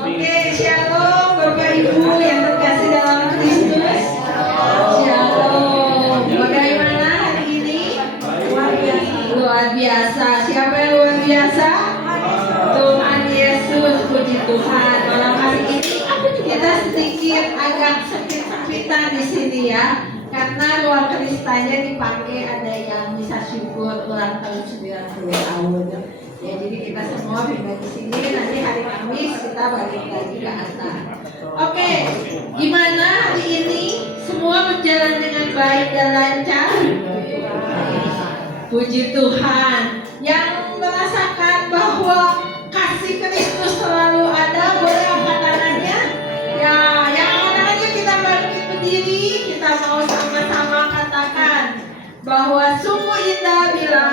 Oke, shalom Bapak Ibu yang terkasih dalam Kristus. Shalom. Bagaimana hari ini? Luar biasa. Siapa yang luar biasa? Tuhan Yesus, puji Tuhan. Malam hari ini kita sedikit agak sakit-sakitan di sini ya. Karena ruang kristanya dipakai ada yang bisa syukur ulang tahun 90 tahun. Ya, jadi kita semua pindah di sini. Nanti hari Kamis kita balik lagi ke atas. Oke, gimana hari ini? Semua berjalan dengan baik dan lancar? Puji Tuhan. Yang merasakan bahwa kasih Kristus selalu ada, boleh angkat tangannya? Ya, yang angkat tangannya kita bangkit berdiri. Kita mau sama-sama katakan bahwa sungguh indah bila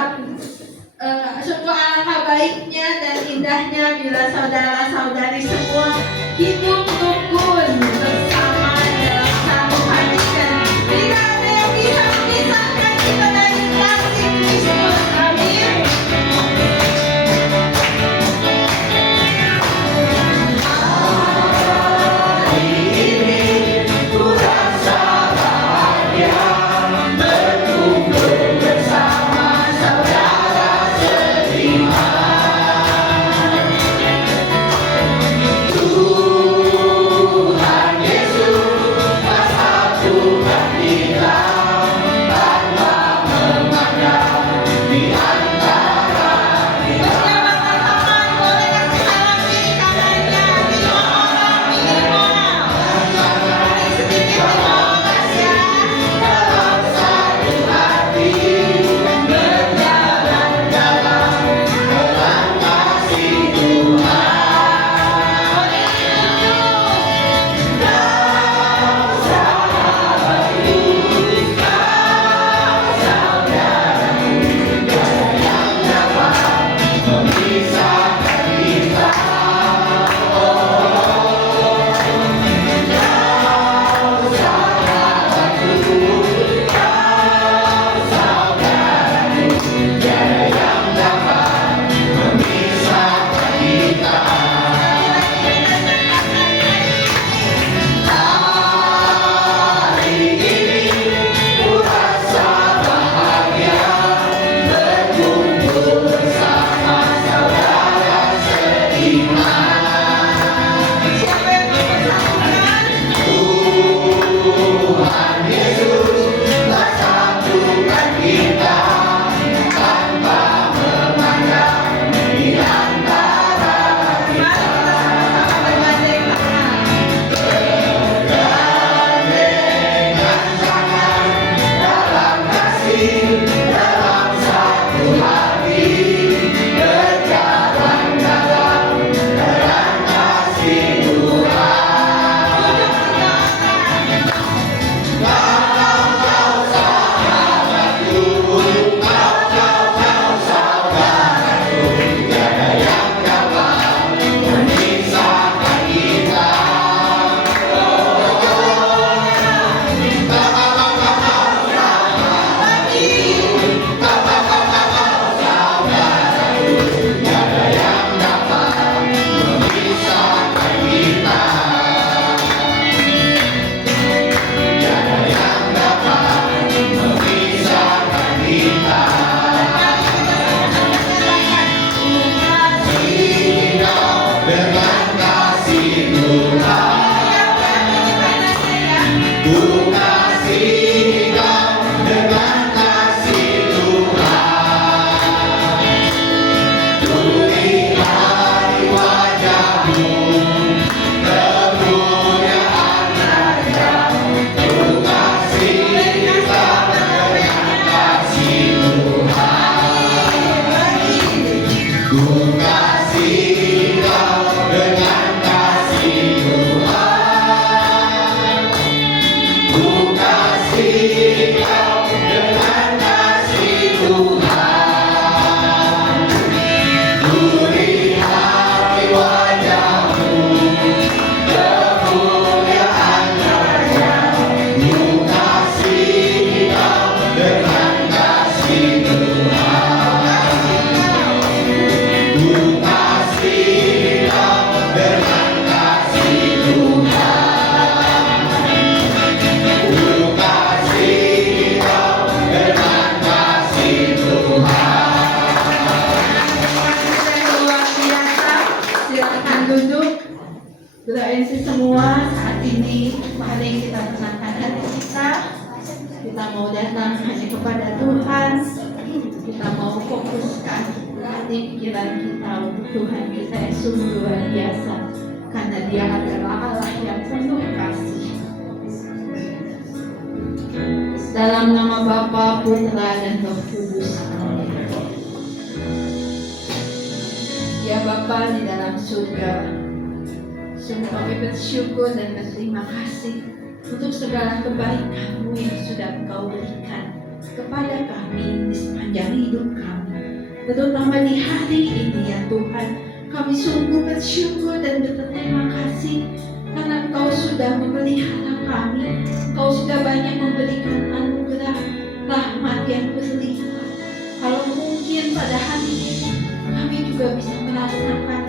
sungguh alangkah baiknya dan indahnya bila saudara-saudari semua hidup rukun bersama dalam satu hati dan tidak ada yang bisa memisahkan kita dari kasih Kristus. Amin. kita mau datang hanya kepada Tuhan. Kita mau fokuskan hati pikiran kita untuk Tuhan kita yang sungguh luar biasa, karena Dia adalah Allah yang penuh kasih. Dalam nama Bapa, Putra, dan Roh Kudus. Ya Bapa di dalam surga, sungguh kami bersyukur dan berterima kasih untuk segala kebaikan-Mu yang sudah Engkau berikan kepada kami di sepanjang hidup kami. Terutama di hari ini ya Tuhan, kami sungguh bersyukur dan berterima kasih karena Engkau sudah memelihara kami. Engkau sudah banyak memberikan anugerah rahmat yang berlimpah. Kalau mungkin pada hari ini kami juga bisa merasakan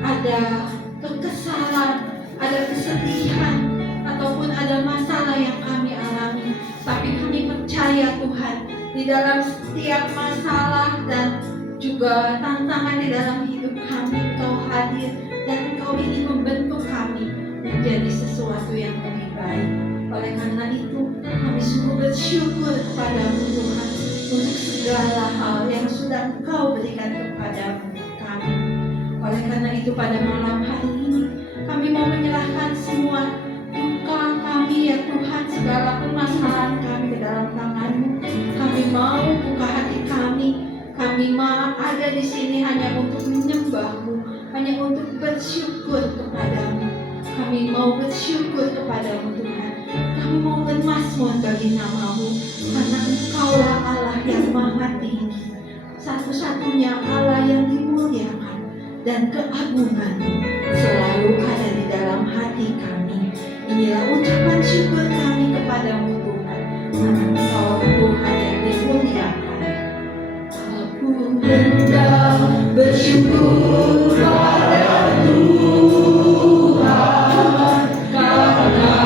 ada kekesalan, ada kesedihan, ataupun ada masalah yang kami alami. Tapi kami percaya Tuhan, di dalam setiap masalah dan juga tantangan di dalam hidup kami, Engkau hadir dan Engkau ingin membentuk kami menjadi sesuatu yang lebih baik. Oleh karena itu, kami sungguh bersyukur kepada-Mu Tuhan untuk segala hal yang sudah Engkau berikan kepada kami. Oleh karena itu, pada malam hari ini kami mau menyerahkan semua duka kami ya Tuhan, segala permasalahan kami ke dalam tangan-Mu. Kami mau buka hati kami. Kami mau ada di sini hanya untuk menyembah-Mu, hanya untuk bersyukur kepada-Mu. Kami mau bersyukur kepada-Mu Tuhan. Kami mau bermazmur bagi nama-Mu, karena Engkaulah Allah yang maha tinggi, satu-satunya Allah yang dimuliakan, dan keagungan-Mu selalu ada di dalam hati kami. Inilah ucapan syukur kami kepada-Mu Tuhan, karena Engkau Tuhan yang dimuliakan. Aku hendak bersyukur pada Tuhan karena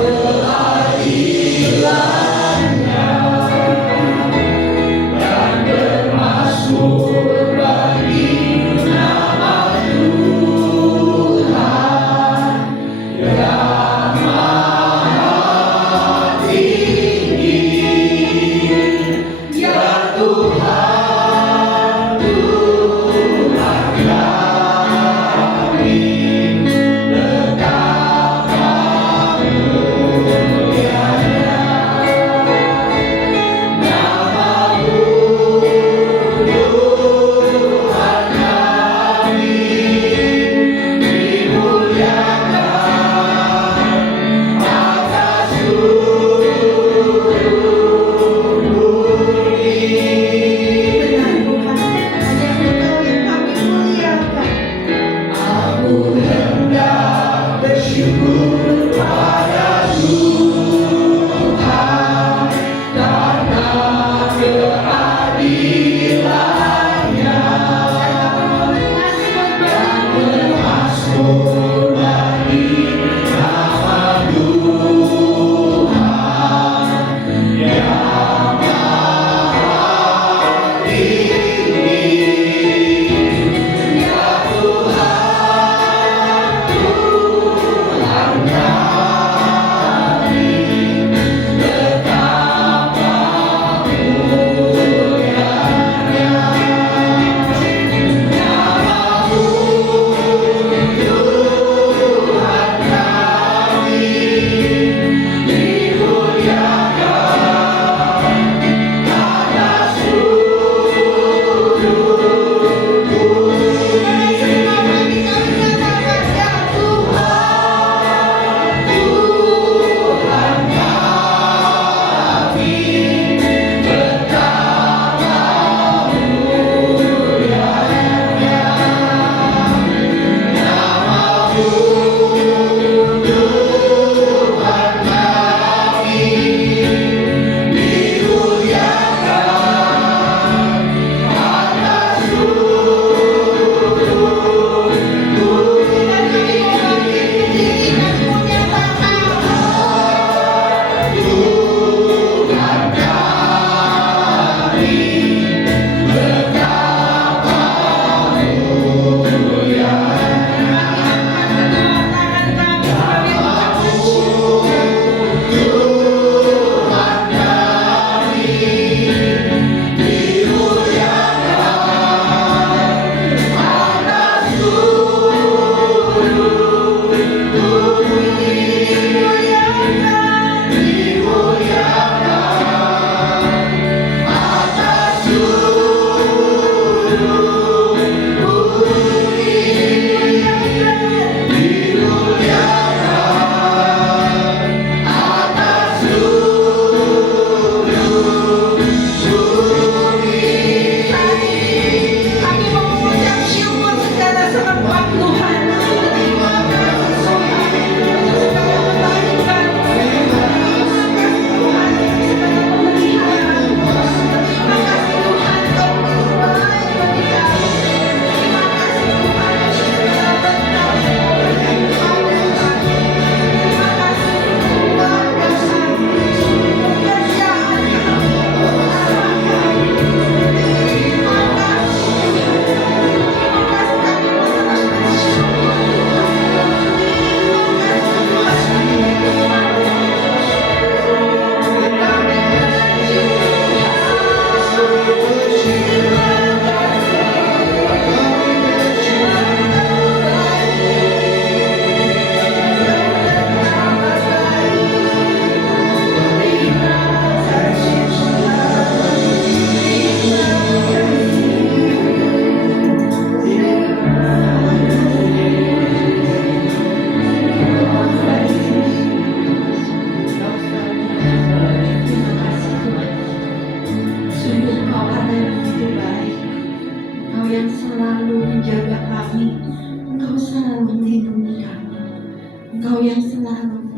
keadilan-Nya, dan bermazmur bagi nama Tuhan yang maha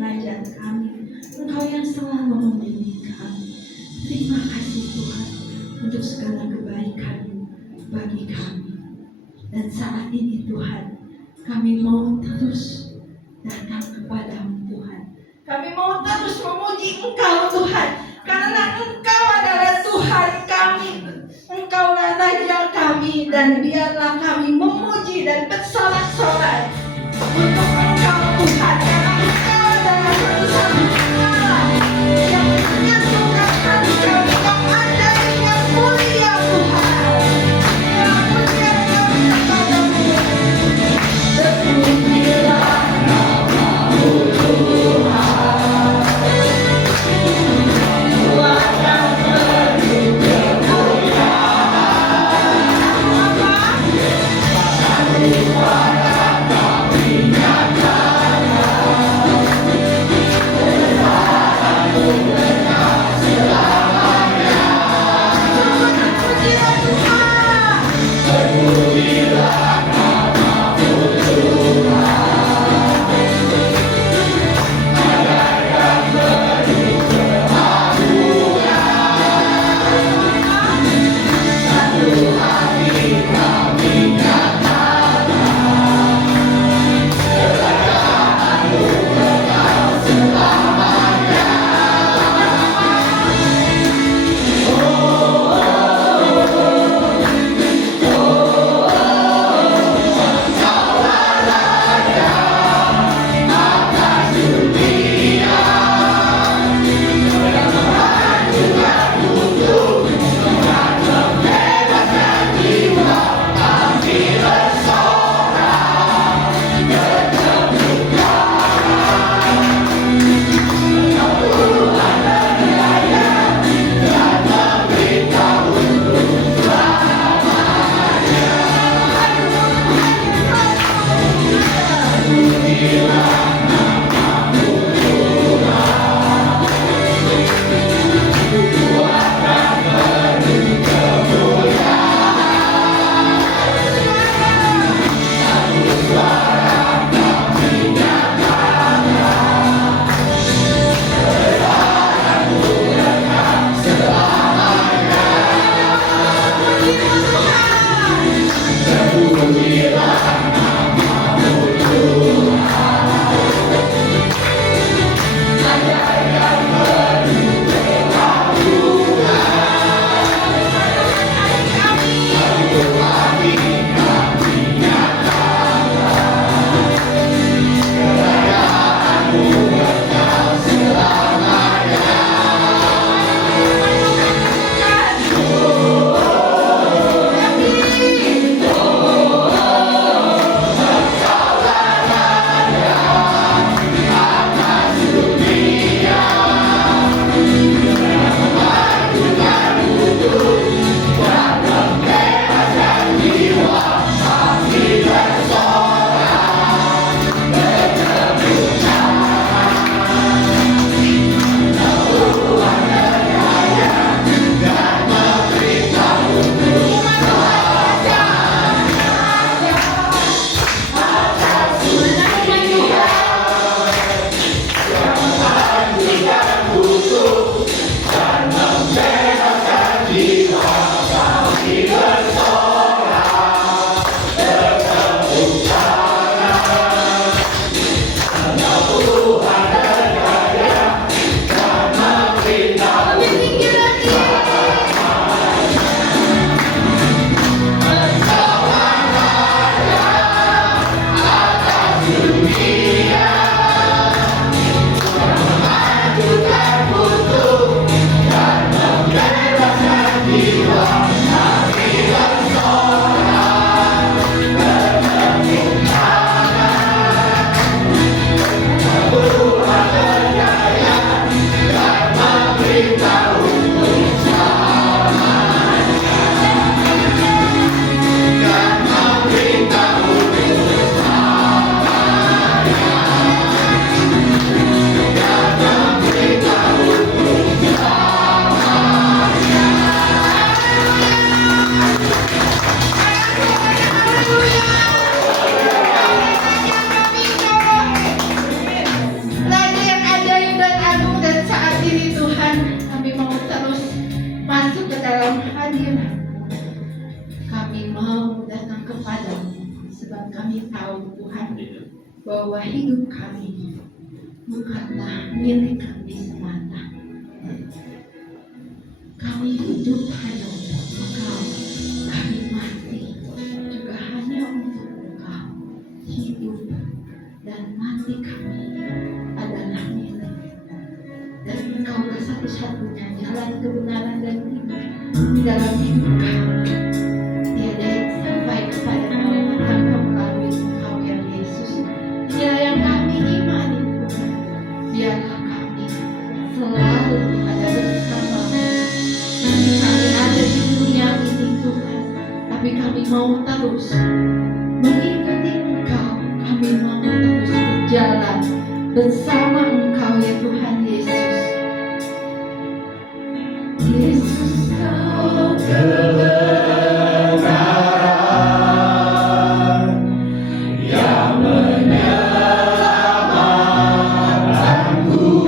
mengajar kami. Engkau yang selalu membimbing kami. Terima kasih Tuhan untuk segala kebaikan bagi kami. Dan saat ini Tuhan, kami mau terus datang kepadamu Tuhan. Kami mau terus memuji Engkau Tuhan, karena Engkau adalah Tuhan kami. Engkaulah Raja kami, dan biarlah kami memuji dan bersorak-sorai untuk Engkau Tuhan, karena Engkau adalah satu-satunya Allah yang menyatukan hati kami, yang ajaib, yang mulia Tuhan. Yang mulia kami kepadamu. Terpujilah namamu Tuhan. Tuhan yang penuh kemuliaan. Sebab kami tahu Tuhan bahwa hidup kami bukanlah milik kami semata. Kami hidup hanya untuk Engkau, kami mati juga hanya untuk Engkau. Hidup dan mati kami adalah milik, dan Engkaulah satu-satunya jalan kebenaran dan hidup di dalam hidup kami. Tiada yang sampai kepada Allah tanpa melalui Engkau ya Yesus. Inilah yang kami imani Tuhan. Biarlah kami selalu ada bersama. Kami ada di dunia ini Tuhan, tapi kami mau terus mengikuti Engkau. Kami mau terus berjalan bersama Engkau ya Tuhan Yesus. Yesus Kau kebenaran yang menyelamatkanku.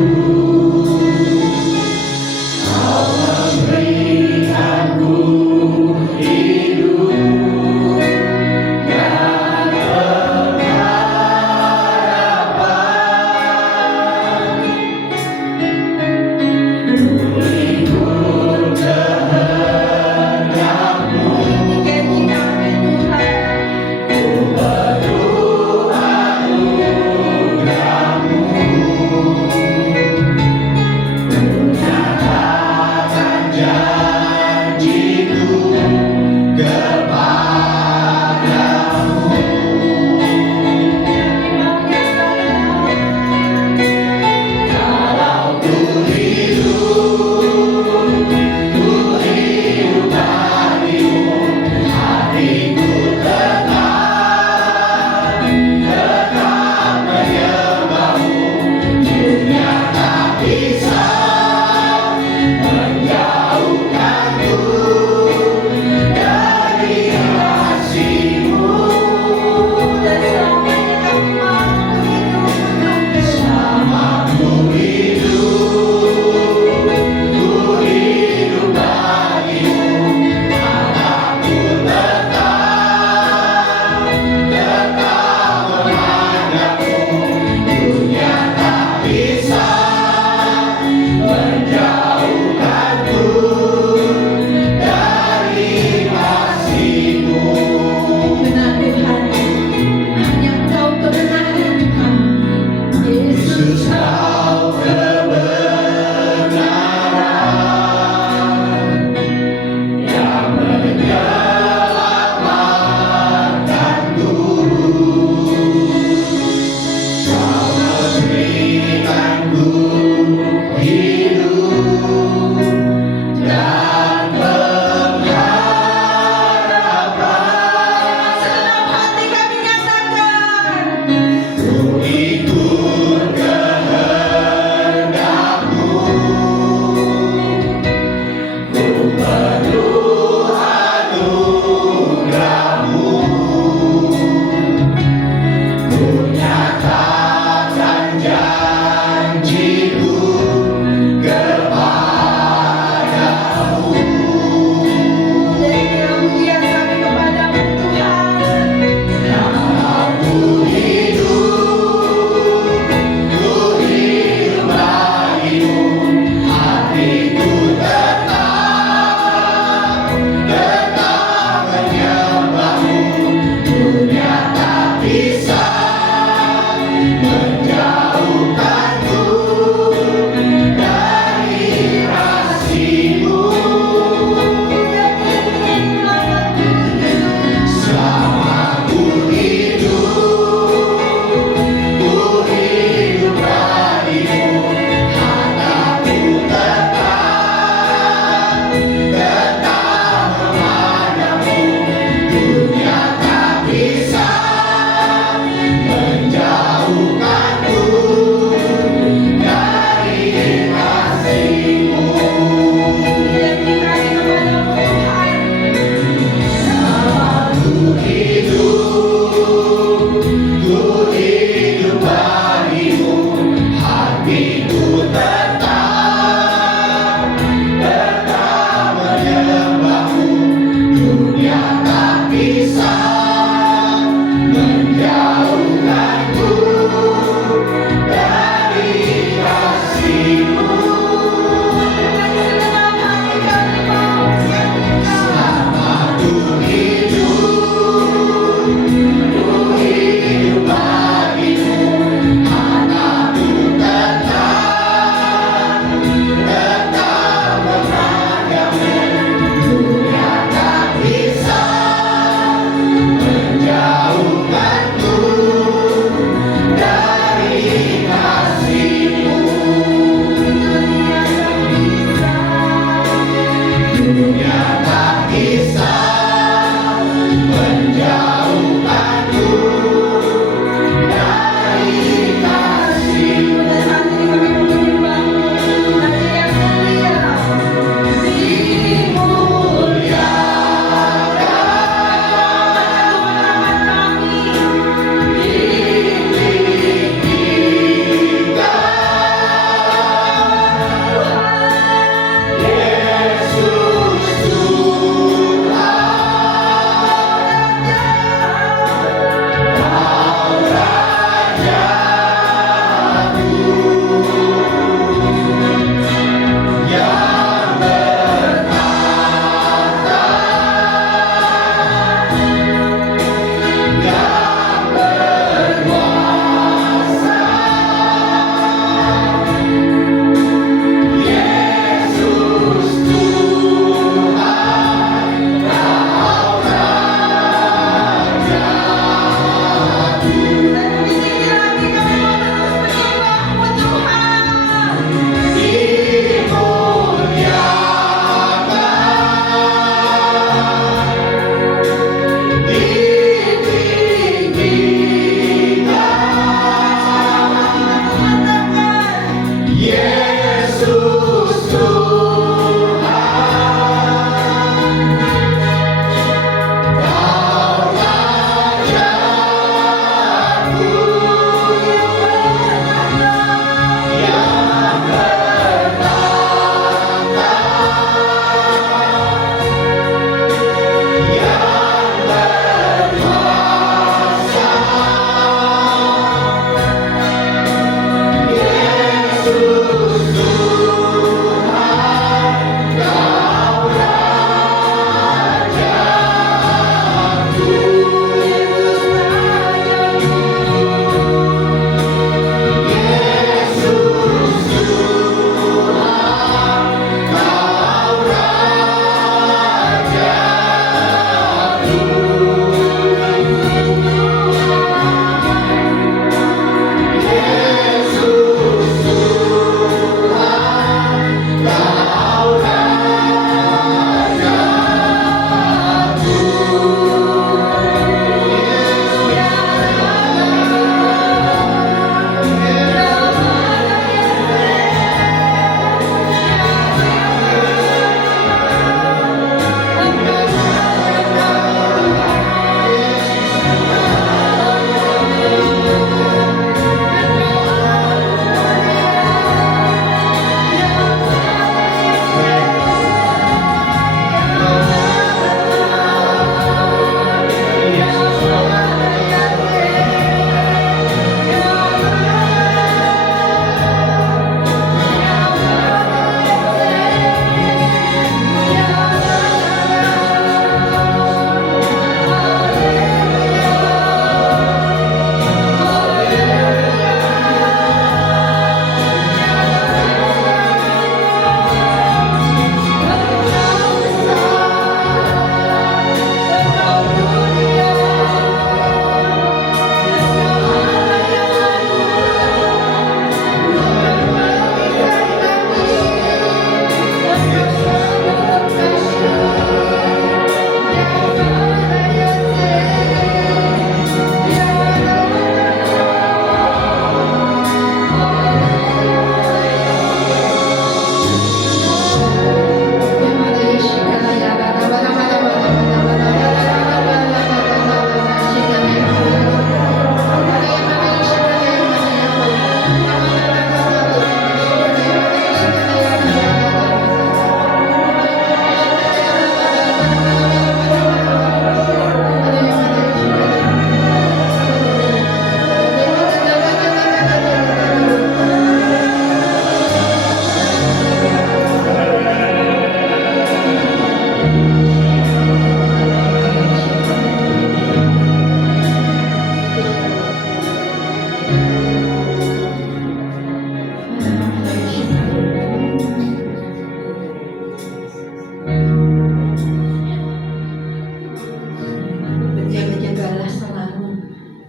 Kau memberi aku hidup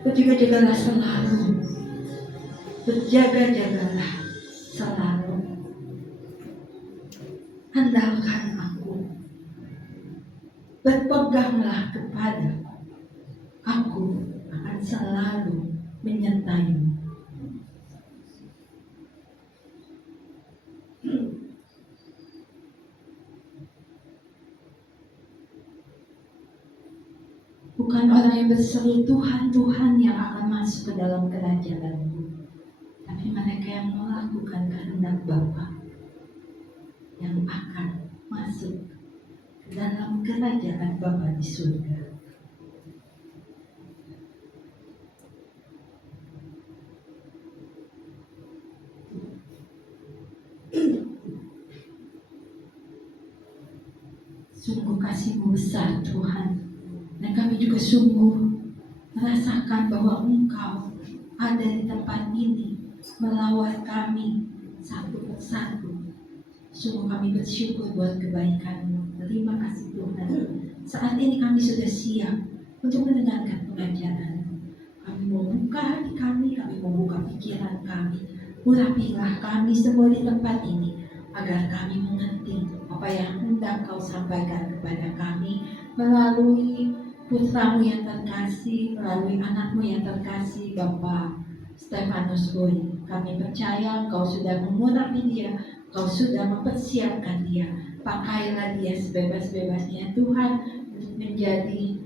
Berjaga-jagalah selalu. Berjaga-jagalah selalu. Andalkan aku. Berpeganglah kepadaku. Aku akan selalu menyertaimu. Bukan orang yang berseru Tuhan, Tuhan yang akan masuk ke dalam kerajaan-Mu, tapi mereka yang melakukan kehendak Bapa yang akan masuk ke dalam kerajaan Bapa di surga. Sungguh kasih-Mu besar Tuhan. Dan kami juga sungguh merasakan bahwa Engkau ada di tempat ini melawat kami satu persatu. Sungguh kami bersyukur buat kebaikan-Mu. Terima kasih Tuhan. Saat ini kami sudah siap untuk mendengarkan pengajaran. Kami mau buka hati kami mau buka pikiran kami. Urapilah kami semua di tempat ini agar kami mengerti apa yang hendak Kau sampaikan kepada kami melalui putra-Mu yang terkasih, melalui anak-Mu yang terkasih, Bapa Stefanus Boy. Kami percaya Engkau sudah mengurapi dia, Engkau sudah mempersiapkan dia. Pakailah dia sebebas-bebasnya Tuhan menjadi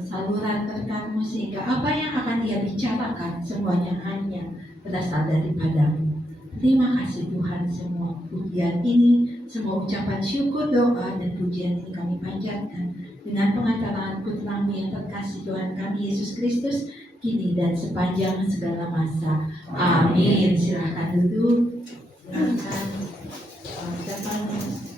saluran berkat-Mu, sehingga apa yang akan dia bicarakan semuanya hanya berasal daripadamu. Terima kasih Tuhan, semua pujian ini, semua ucapan syukur, doa, dan pujian ini kami panjatkan dengan pengantaran putra-Mu yang terkasih Tuhan kami Yesus Kristus, kini dan sepanjang segala masa. Amin. Silahkan duduk. Silahkan. Stefanus.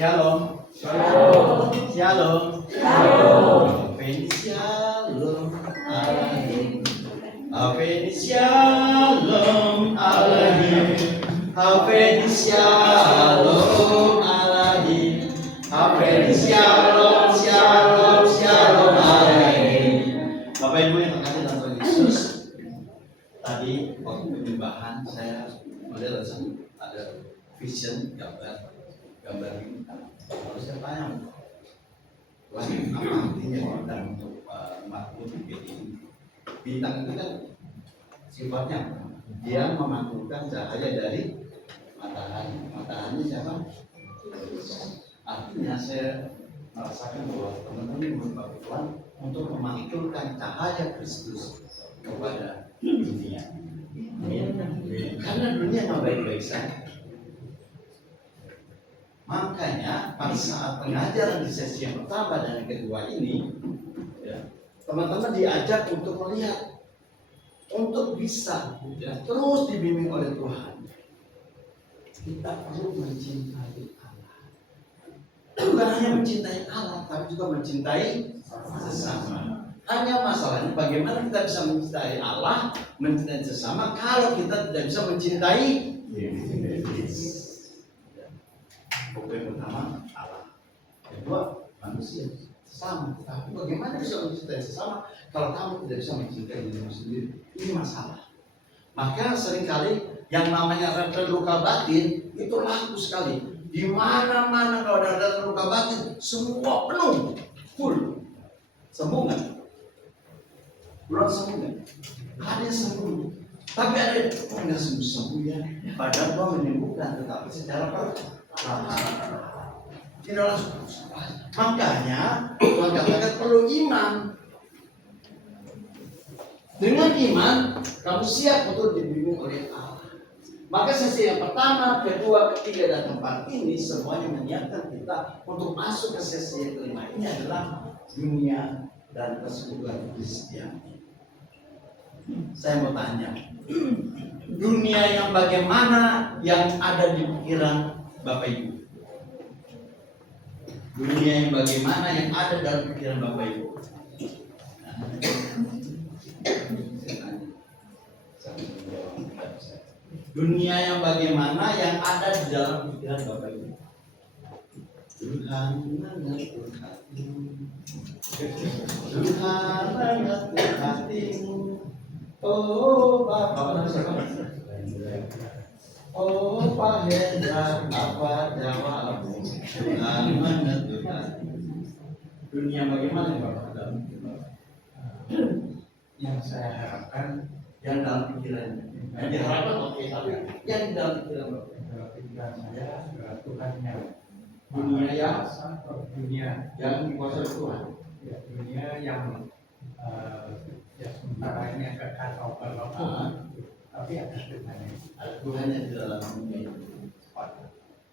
Shalom. Shalom. Shalom. Shalom. Shalom. Alaikum. Shalom. Alaikum. Shalom. Alaikum. Shalom. Shalom. Shalom. Alaikum. Bapak Ibu yang terkasih dalam Tuhan Yesus, tadi waktu penyembahan saya melihat ada vision gambar bintang. Kalau saya tanya, apa artinya bintang untuk makhluk ini? Bintang itu kan sifatnya dia memantulkan cahaya dari matahari. Matahari siapa? Artinya saya merasakan bahwa teman-teman membantu Tuhan untuk memantulkan cahaya Kristus kepada dunia. Karena dunia nggak baik-baik saja. Makanya pada saat pengajaran di sesi yang pertama dan yang kedua ini, ya, teman-teman diajak untuk melihat, untuk bisa terus dibimbing oleh Tuhan. Kita perlu mencintai Allah. Bukan hanya mencintai Allah, tapi juga mencintai sesama. Hanya masalahnya bagaimana kita bisa mencintai Allah, mencintai sesama, kalau kita tidak bisa mencintai diri. Pokok yang pertama Allah, yang kedua manusia sesama. Tapi bagaimana bisa mencintai sesama kalau kamu tidak bisa mencintai dirimu sendiri? Ini masalah. Maka seringkali yang namanya rada luka batin itu laku sekali. Di mana-mana kalau ada luka batin, semua penuh, full, sembuh nggak? Belum sembuh nggak? Ada yang sembuh, tapi ada yang nggak sembuh ya. Padahal Tuhan menyembuhkan, tetapi secara tidak langsung. Makanya Tuhan katakan perlu iman. Dengan iman kamu siap untuk dibimbing oleh Allah. Maka sesi yang pertama, kedua, ketiga, dan keempat ini semuanya menyiapkan kita untuk masuk ke sesi yang kelima. Ini adalah dunia dan persekutuan Kristiani. Saya mau tanya, dunia yang bagaimana yang ada di pikiran Bapak Ibu? Dunia yang bagaimana yang ada dalam pikiran Bapak Ibu? Dunia yang bagaimana yang ada di dalam pikiran Bapak Ibu? Tuhan mengatur hatimu, Tuhan mengatur hatimu. Oh Bapak, oh Pak Hendra, apa jawabmu? Tuhan mengatur hatimu. Dunia bagaimana Bapak? Yang saya harapkan yang dalam pikiran. Yang diharapkan oke, tapi yang di dalam pikiran Bapak. Dalam pikiran saya Tuhan yang dunia yang dikuasai Tuhan. Ya, dunia yang ya sementara ini agak kacau balau, tapi ada Tuhannya. Ada Tuhannya di dalam dunia.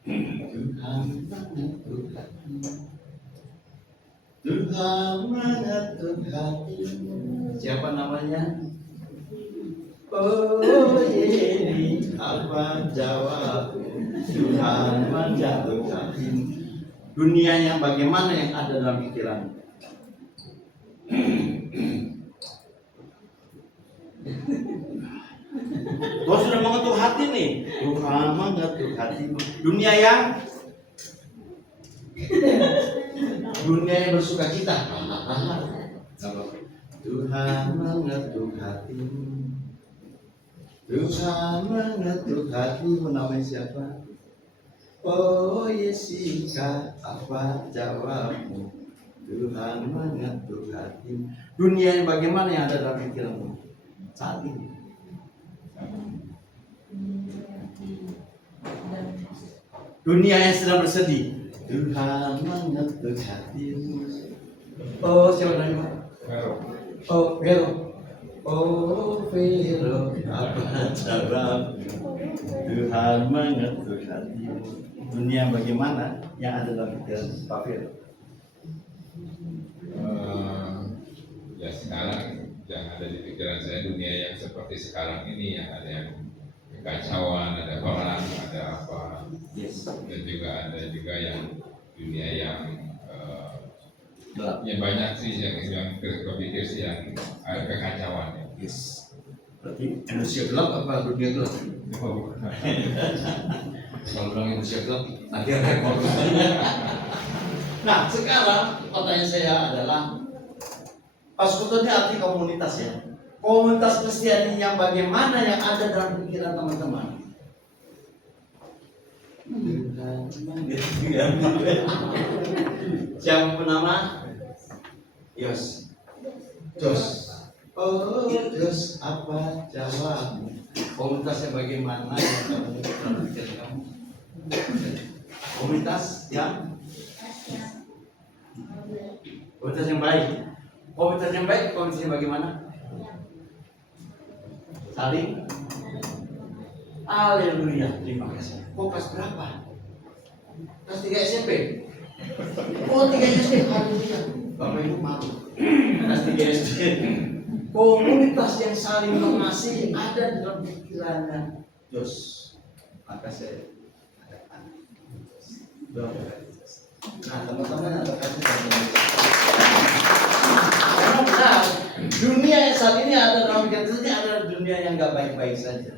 Tuhan mengatur hatimu, Tuhan mengatur hatimu. Siapa namanya? Oh ini apa jawabmu? Tuhan mengatur hatimu. Dunia yang bagaimana yang ada dalam pikiran? Tuhan sudah mengatur hati nih. Tuhan mengatur hatimu. Dunia yang bersuka cita. Tuhan mengatur hatimu. Tuhan mengatur hatimu. Namanya siapa? Oh Yesika, apa jawabmu? Tuhan mengetuk hatimu. Dunia yang bagaimana yang ada dalam pikiranmu saat ini? Dunia yang sedang bersedih. Tuhan mengetuk hatimu. Oh siapa namanya? Oh Vero. Oh Vero, apa jawabmu? Tuhan mengetuk hatimu. Dunia bagaimana yang ada dalam pikiran Pak Vero? Ya sekarang yang ada di pikiran saya dunia yang seperti sekarang ini yang ada yang kekacauan, ada perang, ada apa, Yes. dan juga ada juga yang dunia yang Gelap. ya banyak sih yang kepikir sih yang ada kekacauan. Yes. Berarti Indonesia gelap apa dunia gelap? Kalau bilang Indonesia gelap, nanti ada rekor. Nah, sekarang pertanyaan saya adalah Persekutuan ini arti komunitas ya. Komunitas Kristiani yang bagaimana yang ada dalam pikiran teman-teman? Siapa bernama? Yos. Jos. Oh, Jos, apa jawabmu? Komunitasnya bagaimana yang kamu dalam pikiran kamu? Komunitas yang baik. Komunitas yang baik, komunitas yang bagaimana? Saling. Haleluya, terima kasih. Kok kelas berapa? Kelas 3 SMP. Oh 3 SD, haleluya. Bapak Ibu malu. Kelas 3 SD. Komunitas yang saling mengasihi ada di dalam pikirannya Jos. Maka saya katakan. Nah teman-teman yang terkasih karena benar, dunia yang saat ini ada dalam pikiran kita adalah dunia yang nggak baik-baik saja.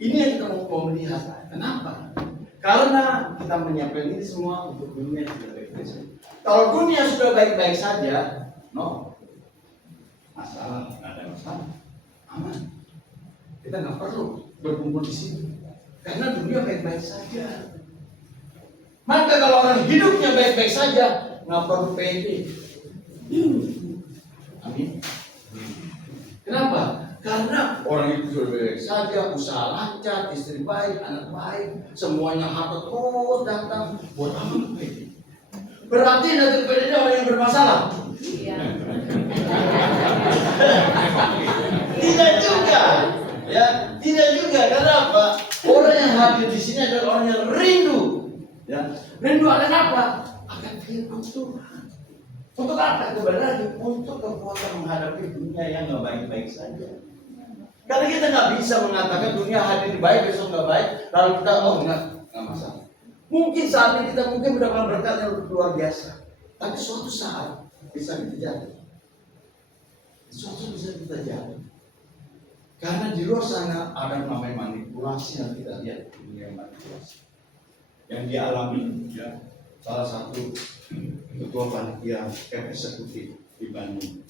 Ini yang kita mau melihat. Kenapa? Karena kita menyiapkan ini semua untuk dunia yang sudah baik-baik saja. Kalau dunia sudah baik-baik saja, no masalah, nggak ada masalah, aman. Kita nggak perlu berkumpul di sini karena dunia baik-baik saja. Maka kalau orang hidupnya baik-baik saja, nggak perlu PD. Amin. Kenapa? Karena orang itu sudah baik saja, usaha lancar, istri baik, anak baik, semuanya harta terus datang. Buat apa PD? Berarti nanti PD orang yang bermasalah. Tidak juga, ya, tidak juga. Karena apa? Orang yang hadir di sini adalah orang yang rindu, ya, rindu akan apa? Akan firman Tuhan. Untuk apa? Kembali lagi untuk kekuatan menghadapi dunia yang nggak baik-baik saja. Karena kita nggak bisa mengatakan dunia hari ini baik, besok nggak baik, lalu kita nggak masalah. Mungkin saat ini kita mungkin mendapatkan berkat yang luar biasa, tapi suatu saat bisa kita jatuh. Suatu bisa kita jatuh. Karena di luar sana ada namanya manipulasi yang kita lihat di dunia manipulasi yang dialami, ya. Salah satu ketua panitia eksekutif di Bandung.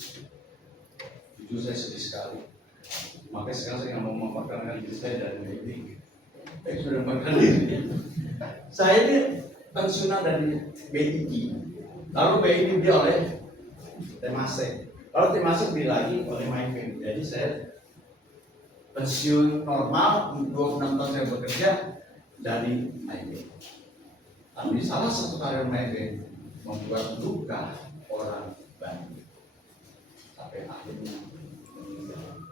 Itu saya sedih sekali. Makanya sekarang saya nggak mau memaparkan diri saya dari BI. Saya sudah memaparkan diri. Saya ini pensiunan dari BII. Lalu BII dibeli oleh Temasek. Lalu Temasek dibeli lagi oleh Maipin. Jadi saya pensiun normal 26 tahun saya bekerja dari Maipin. Tapi salah satu karir Maipin membuat luka orang Bandung sampai akhirnya meninggal.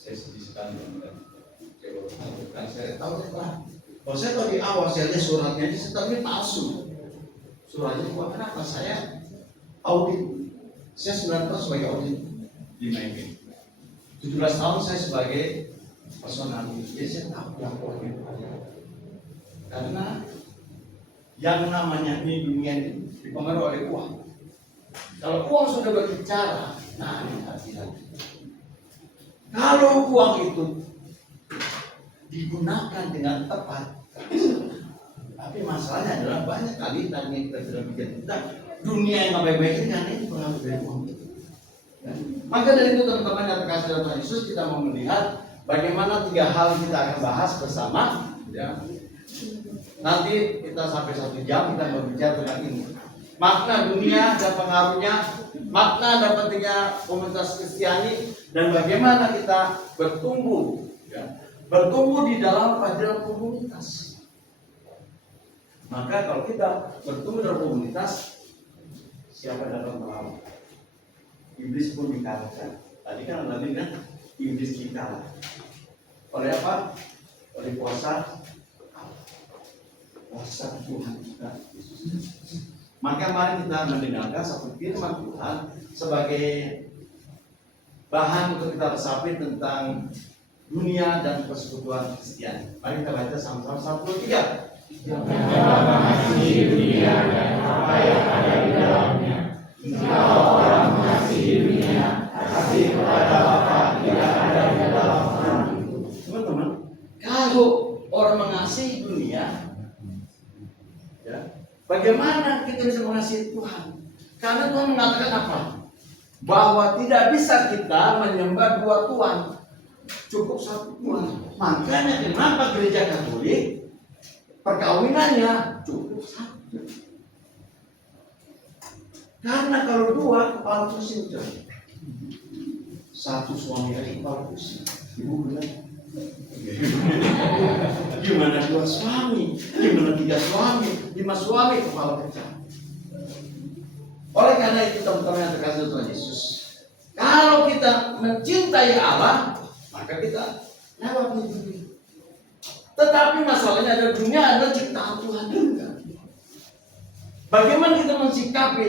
Saya sedih sekali dengan saya tahu setelah. Kalau saya tahu di awal saya lihat suratnya ini, saya tahu ini palsu. Suratnya buat kenapa? Saya audit. Saya 9 tahun sebagai audit di Maipin. 17 tahun saya sebagai personalis. Jadi saya tahu laporannya. Karena yang namanya ini dunia ini dipengaruhi oleh uang. Kalau uang sudah berbicara, nah ini hati-hati. Kalau uang itu digunakan dengan tepat, tapi masalahnya adalah banyak kali tadi kita sudah bikin kita dunia yang baik-baik ini karena ini pengaruh dari uang. Ya. Maka dari itu teman-teman yang terkasih dalam Tuhan Yesus, kita mau melihat bagaimana 3 hal kita akan bahas bersama. Ya. Nanti kita sampai 1 jam kita berbicara tentang ini. Makna dunia dan pengaruhnya, makna dan pentingnya komunitas Kristiani, dan bagaimana kita bertumbuh, ya, bertumbuh di dalam komunitas. Maka kalau kita bertumbuh dalam komunitas, siapa dapat melawan? Iblis pun dikalahkan. Tadi kan Anda bilang iblis dikalah. Oleh apa? Oleh kuasa Tuhan kita Yesus. Maka mari kita mendengarkan satu firman Tuhan sebagai bahan untuk kita resapi tentang dunia dan persekutuan Kristen. Mari kita baca sama-sama 1, 2, 3. Janganlah mengasihi dunia dan apa yang ada di dalamnya. Jika orang mengasihi dunia, kasih kepada Bapa tidak ada di dalam orang itu. Teman-teman, kalau orang mengasihi dunia, ya, bagaimana kita bisa mengasihi Tuhan? Karena Tuhan mengatakan apa? Bahwa tidak bisa kita menyembah 2 Tuhan, cukup 1 Tuhan. Makanya kenapa gereja Katolik perkawinannya cukup 1? Karena kalau 2 kepala pusing, coy. 1 suami aja kepala pusing. Ibu bilang, gimana 2 suami? Gimana 3 suami? 5 suami kepala pecah. Oleh karena itu teman-teman yang terkasih Tuhan Yesus, kalau kita mencintai Allah, maka kita lewat hidup ini. Tetapi masalahnya ada dunia adalah ciptaan Tuhan juga. Bagaimana kita mensikapi?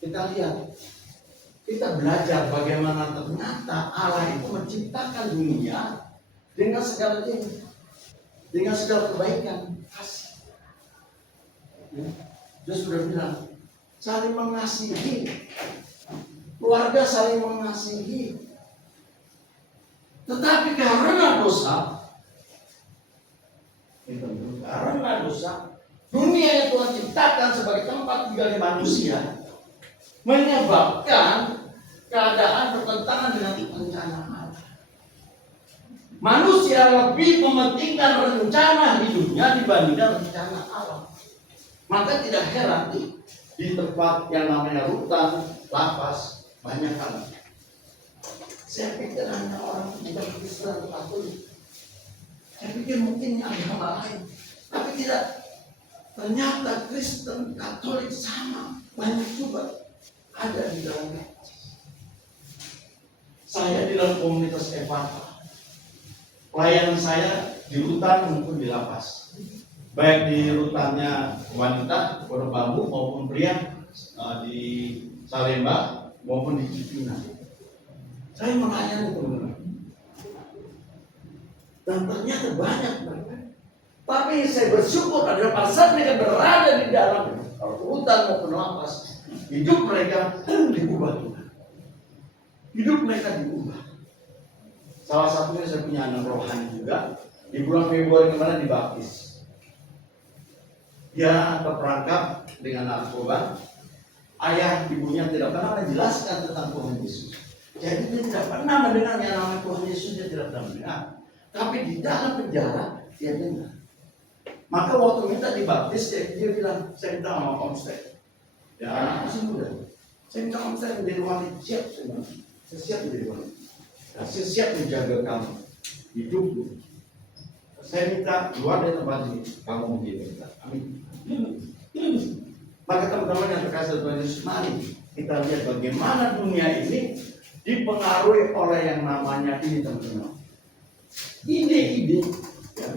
Kita lihat, kita belajar bagaimana ternyata Allah itu menciptakan dunia dengan segala jenis, dengan segala kebaikan, kasih. Ya. Dia sudah bilang, saling mengasihi, keluarga saling mengasihi. Tetapi karena dosa, dunia yang Tuhan ciptakan sebagai tempat tinggal manusia menyebabkan keadaan bertentangan dengan rencana Allah. Manusia lebih mementingkan rencana hidupnya dibandingkan rencana Allah. Maka tidak heran di tempat yang namanya rutan, lapas, banyak hal. Saya pikir hanya orang bukan Kristen atau Katolik. Saya pikir mungkin agama lain, tapi tidak. Ternyata Kristen, Katolik sama, banyak juga ada di dalamnya. Saya di dalam komunitas Evangel, pelayanan saya di rutan maupun di lapas. Baik di rutannya wanita, Pondok Bambu, maupun pria di Salemba, maupun di Cipinang. Saya melayani teman-teman. Dan ternyata banyak mereka. Tapi saya bersyukur adalah pada saat mereka berada di dalam rutan maupun lapas, hidup mereka diubah Tuhan. Hidup mereka diubah. Salah satunya saya punya anak rohani juga. Di bulan Februari kemarin dibaptis. Dia terperangkap dengan narkoba. Ayah ibunya tidak pernah menjelaskan tentang Tuhan Yesus. Jadi dia tidak pernah mendengar yang namanya Tuhan Yesus, dia tidak pernah mendengar. Tapi di dalam penjara dia dengar. Maka waktu minta dibaptis, dia bilang, saya minta sama Omstek. Ya anak masih muda. Saya minta Omstek menjadi wali. Siap, saya bilang. Saya siap menjadi wali. Dan saya siap menjaga kamu. Hidupmu. Saya minta keluar dari tempat ini. Kamu mungkin minta. Amin. Maka teman-teman yang terkasih Tuhan Yesus, mari kita lihat bagaimana dunia ini dipengaruhi oleh yang namanya ini, teman-teman. Ide-ide, ya.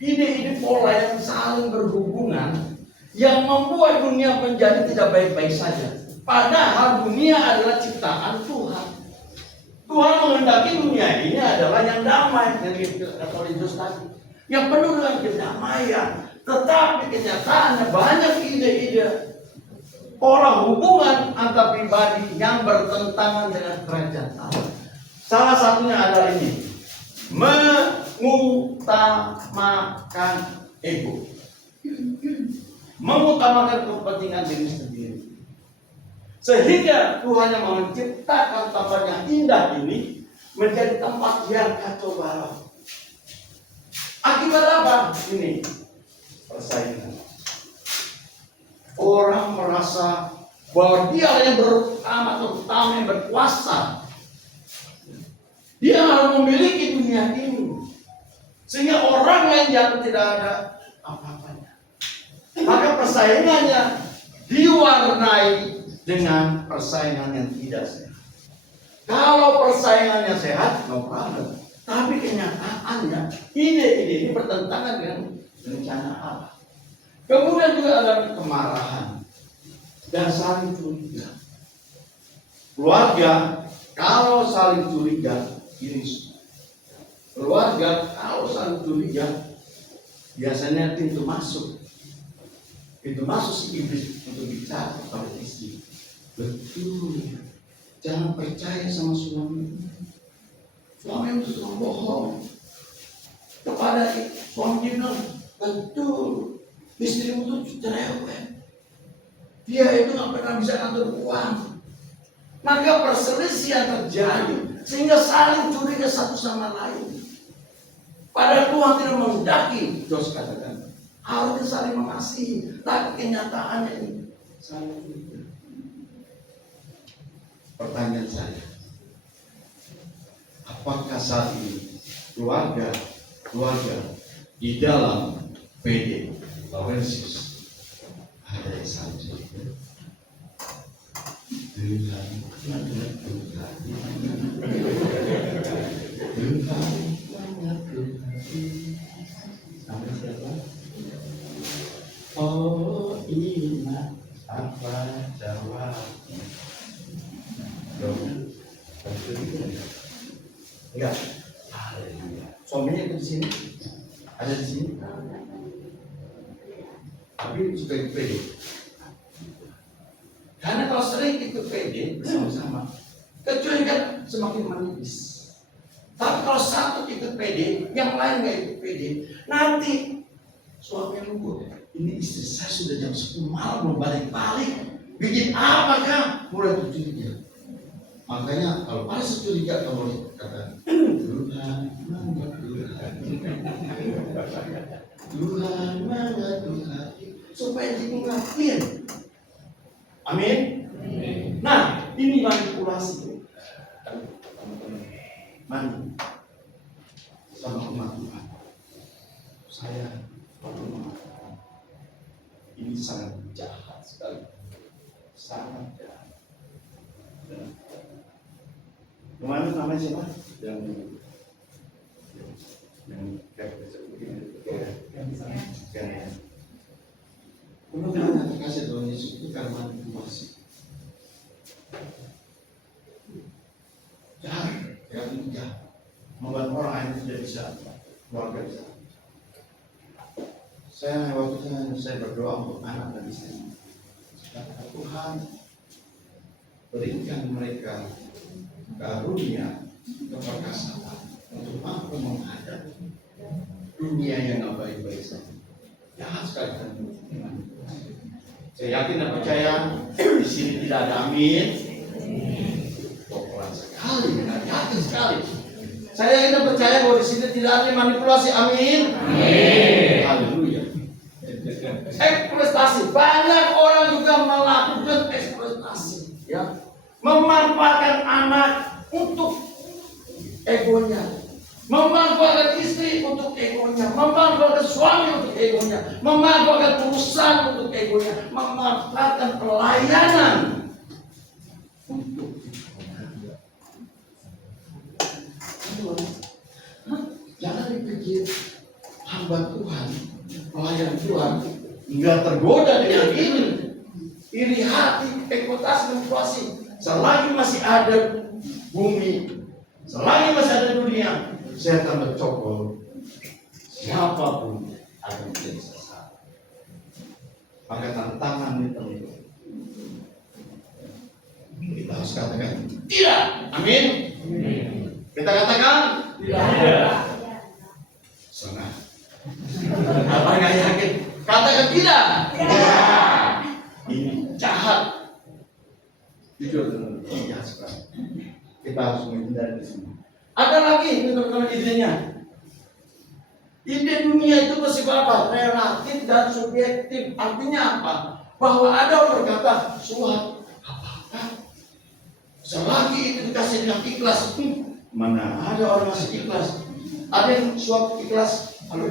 Ide-ide pola yang saling berhubungan yang membuat dunia menjadi tidak baik-baik saja. Padahal dunia adalah ciptaan Tuhan. Tuhan menghendaki dunia ini adalah yang damai, yang dikatakan oleh Yesus tadi, yang penuh dengan kedamaian. Tetapi kenyataannya banyak ide-ide pola hubungan antar pribadi yang bertentangan dengan kerajaan Allah. Salah satunya adalah ini, mengutamakan ego, mengutamakan kepentingan diri sendiri. Sehingga Tuhan yang menciptakan tempat yang indah ini menjadi tempat yang kacau balau. Akibat apa? Ini persaingan. Orang merasa bahwa dia yang terutama yang berkuasa. Dia harus memiliki dunia ini. Sehingga orang lain jatuh tidak ada apa-apanya. Maka persaingannya diwarnai dengan persaingan yang tidak sehat. Kalau persaingannya sehat, no problem. Tapi kenyataannya ide-ide ini bertentangan dengan rencana Allah. Kemudian juga ada kemarahan dan saling curiga. Keluarga kalau saling curiga, ini keluarga kalau saling curiga, biasanya pintu masuk si iblis untuk bicara kepada istri. Betul, jangan percaya sama suami. Suami itu suka bohong kepada suami bilang, betul, istrimu itu cerewet. Dia itu nggak pernah bisa ngatur uang. Maka perselisihan terjadi sehingga saling curiga satu sama lain. Padahal Tuhan tidak menghendaki, Jos katakan, harusnya saling mengasihi, tapi kenyataannya ini saling curiga. Pertanyaan saya, apakah saat ini keluarga di dalam PD Laurentius ada yang saling curiga? Sampai siapa? Oh Ina, apa jawab? Enggak. Suaminya itu di sini, ada di sini. Tapi juga ikut PD. Karena kalau sering ikut PD bersama-sama, kecurigaan semakin menipis. Tapi kalau satu ikut PD, yang lain nggak ikut PD, nanti suami lupa. Ini istri saya sudah jam 10 malam belum balik-balik. Bikin apakah? Mulai bercuriga. Makanya kalau pada securiga kamu kata Tuhan mana Tuhan supaya diingatin. Amin. Nah, ini manipulasi. Mani sama umat Tuhan. Saya ini sangat jahat sekali, sangat jahat. Kemarin namanya siapa? Yang Kemudian kasih Tuhan Yesus itu karena manipulasi. Jahat, jahat, membuat orang lain tidak bisa, keluarga bisa. Waktu saya berdoa untuk anak dan istri. Tuhan berikan mereka karunia keperkasaan untuk mampu menghadapi dunia yang nggak baik-baik saja. Jahat sekali kan. Saya yakin dan percaya di sini tidak ada amin. Populer sekali, yakin sekali. Saya yakin dan percaya bahwa di sini tidak ada manipulasi. Amin. Amin. Haleluya. Eksploitasi, banyak orang juga melakukan eksploitasi, ya, memanfaatkan anak untuk egonya, memanfaatkan istri untuk egonya, memanfaatkan suami untuk egonya, memanfaatkan perusahaan untuk egonya, memanfaatkan pelayanan untuk jangan dipikir hamba Tuhan, pelayan Tuhan nggak tergoda dengan ini, iri hati, eksploitasi, manipulasi. Selagi masih ada bumi, selagi masih ada dunia, saya akan mencokol siapapun akan menjadi sesat. Maka tantangan itu kita harus katakan tidak. Amin. Kita katakan tidak. Senang. Apa nggak yakin? Katakan tidak. Ini jahat. Jujur, jahat sekali. Kita harus menghindari di sini. Ada lagi teman-teman idenya. Ide dunia itu bersifat apa? Relatif dan subjektif. Artinya apa? Bahwa ada orang berkata, suap apa-apa. Selagi itu dikasih dengan ikhlas, mana ada orang masih ikhlas? Ada yang suap ikhlas? Halo?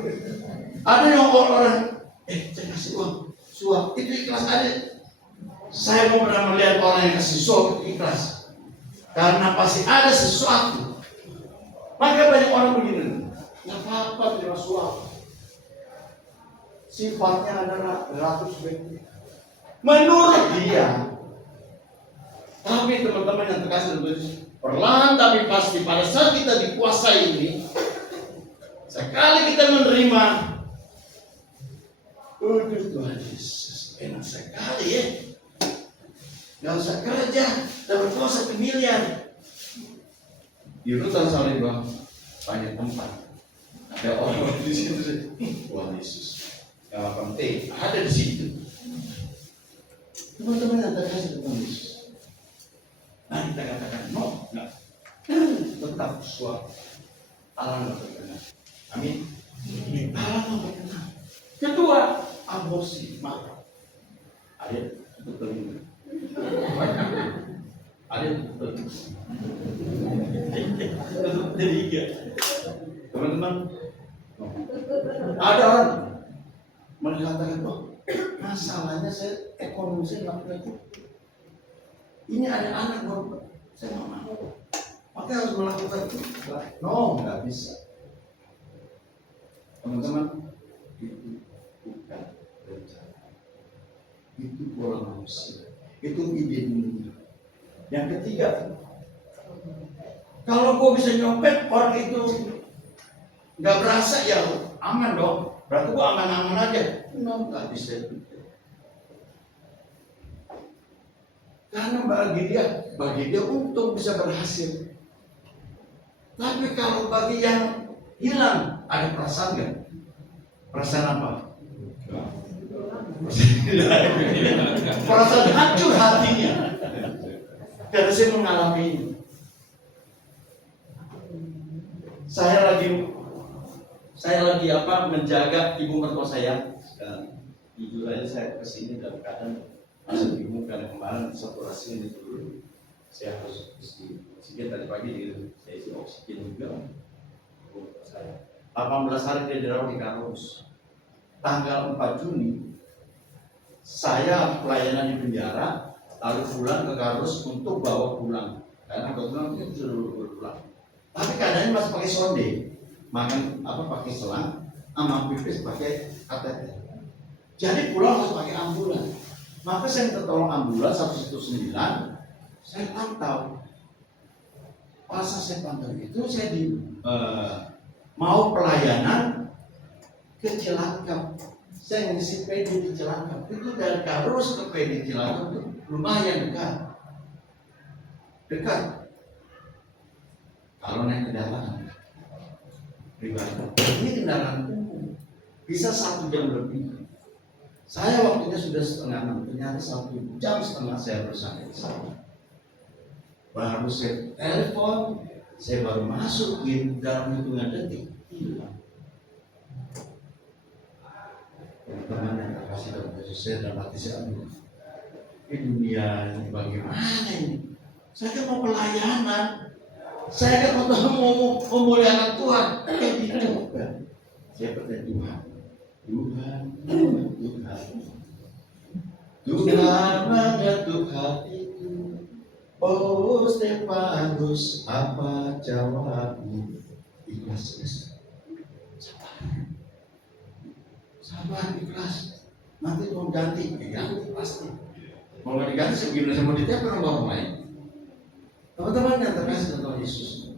Ada yang orang, saya kasih uang, suap itu ikhlas ada. Saya mau pernah melihat orang yang kasih suap itu ikhlas, karena pasti ada sesuatu. Maka banyak orang begini, nggak apa-apa terima suap. Sifatnya adalah relatif subjektif. Menurut dia. Tapi teman-teman yang terkasih, perlahan tapi pasti pada saat kita dikuasai ini, sekali kita menerima, Tuhan Yesus enak sekali ya. Gak usah kerja, dapat uang 1 miliar. Di Rutan Salemba banyak tempat. Ada orang di situ, Tuhan Yesus. Yang penting ada di situ. Teman-teman yang terkasih Tuhan Yesus. Nah kita katakan no, enggak. Tetap suatu Allah nggak berkenan. Amin. Allah nggak berkenan. Kedua, aborsi, marah. Ada betul. Ada betul. Tiga. Teman-teman, ada orang mengatakan, oh, masalahnya saya ekonomi saya nggak punya cukup. Ini ada anak baru, saya nggak mau. Maka harus melakukan itu. No, nggak bisa. Teman-teman, itu bukan rencana. Itu pola manusia. Itu ide dunia. Yang ketiga, kalau gue bisa nyopet orang itu nggak berasa ya aman dong. Berarti gue aman-aman aja. No, nggak bisa. Karena bagi dia untung bisa berhasil. Tapi kalau bagi yang hilang, ada perasaan nggak? Perasaan apa? Perasaan hancur hatinya. Karena saya mengalami ini. Saya lagi menjaga ibu mertua saya. Jujur aja saya kesini dalam keadaan masih bingung karena kemarin saturasi ini dulu. Saya harus isi oksigen tadi pagi saya isi oksigen juga untuk saya. 18 hari dia dirawat di Karus. Tanggal 4 Juni saya pelayanan di penjara, lalu pulang ke Karus untuk bawa pulang. Karena kebetulan itu sudah pulang. Tapi keadaannya masih pakai sonde, makan pakai selang, sama pipis pakai kateter. Jadi pulang harus pakai ambulan. Maka saya minta tolong ambulan 119, saya pantau. Pas saya pantau itu saya mau pelayanan ke Cilangkap. Saya ngisi PD di Cilangkap. Itu dari Karus ke PD Cilangkap itu lumayan dekat. Kalau naik kendaraan pribadi, ini kendaraan umum bisa 1 jam lebih. Saya waktunya sudah 5:30, ternyata 1 jam setengah saya bersama di sana. Baru saya telepon, saya baru masukin dalam hitungan detik, hilang. Teman yang terkasih dalam Yesus, saya dalam hati saya, ini dunia ini bagaimana ini? Saya kan mau pelayanan, saya kan mau memuliakan Tuhan, gitu kan? Saya bertanya Tuhan mengetuk hatiku. Oh Stefanus, apa jawabmu? Ikhlas. Sabar, ikhlas. Nanti mau ganti, ganti pasti. Mau nggak diganti, segini sama ditelepon orang lain. Teman-teman yang terkasih Tuhan Yesus,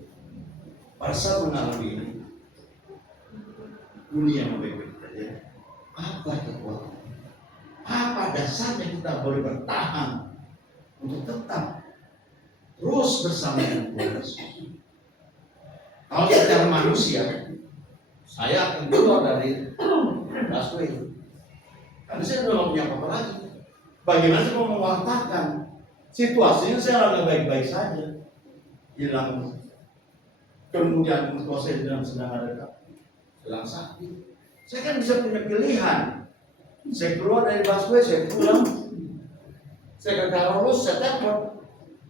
pada saat mengalami ini, dunia baik-baik saja. Apa kekuatan? Apa dasarnya kita boleh bertahan untuk tetap terus bersama dengan Tuhan Yesus? Kalau secara manusia, saya akan keluar dari busway. Karena saya sudah punya apa-apa lagi. Bagaimana saya mau mewartakan situasinya? Saya lagi baik-baik saja. Hilang kemudian mertua saya sedang ada sedang sakit. Saya kan bisa punya pilihan. Saya keluar dari busway, saya pulang. Saya kagak lulus, saya telepon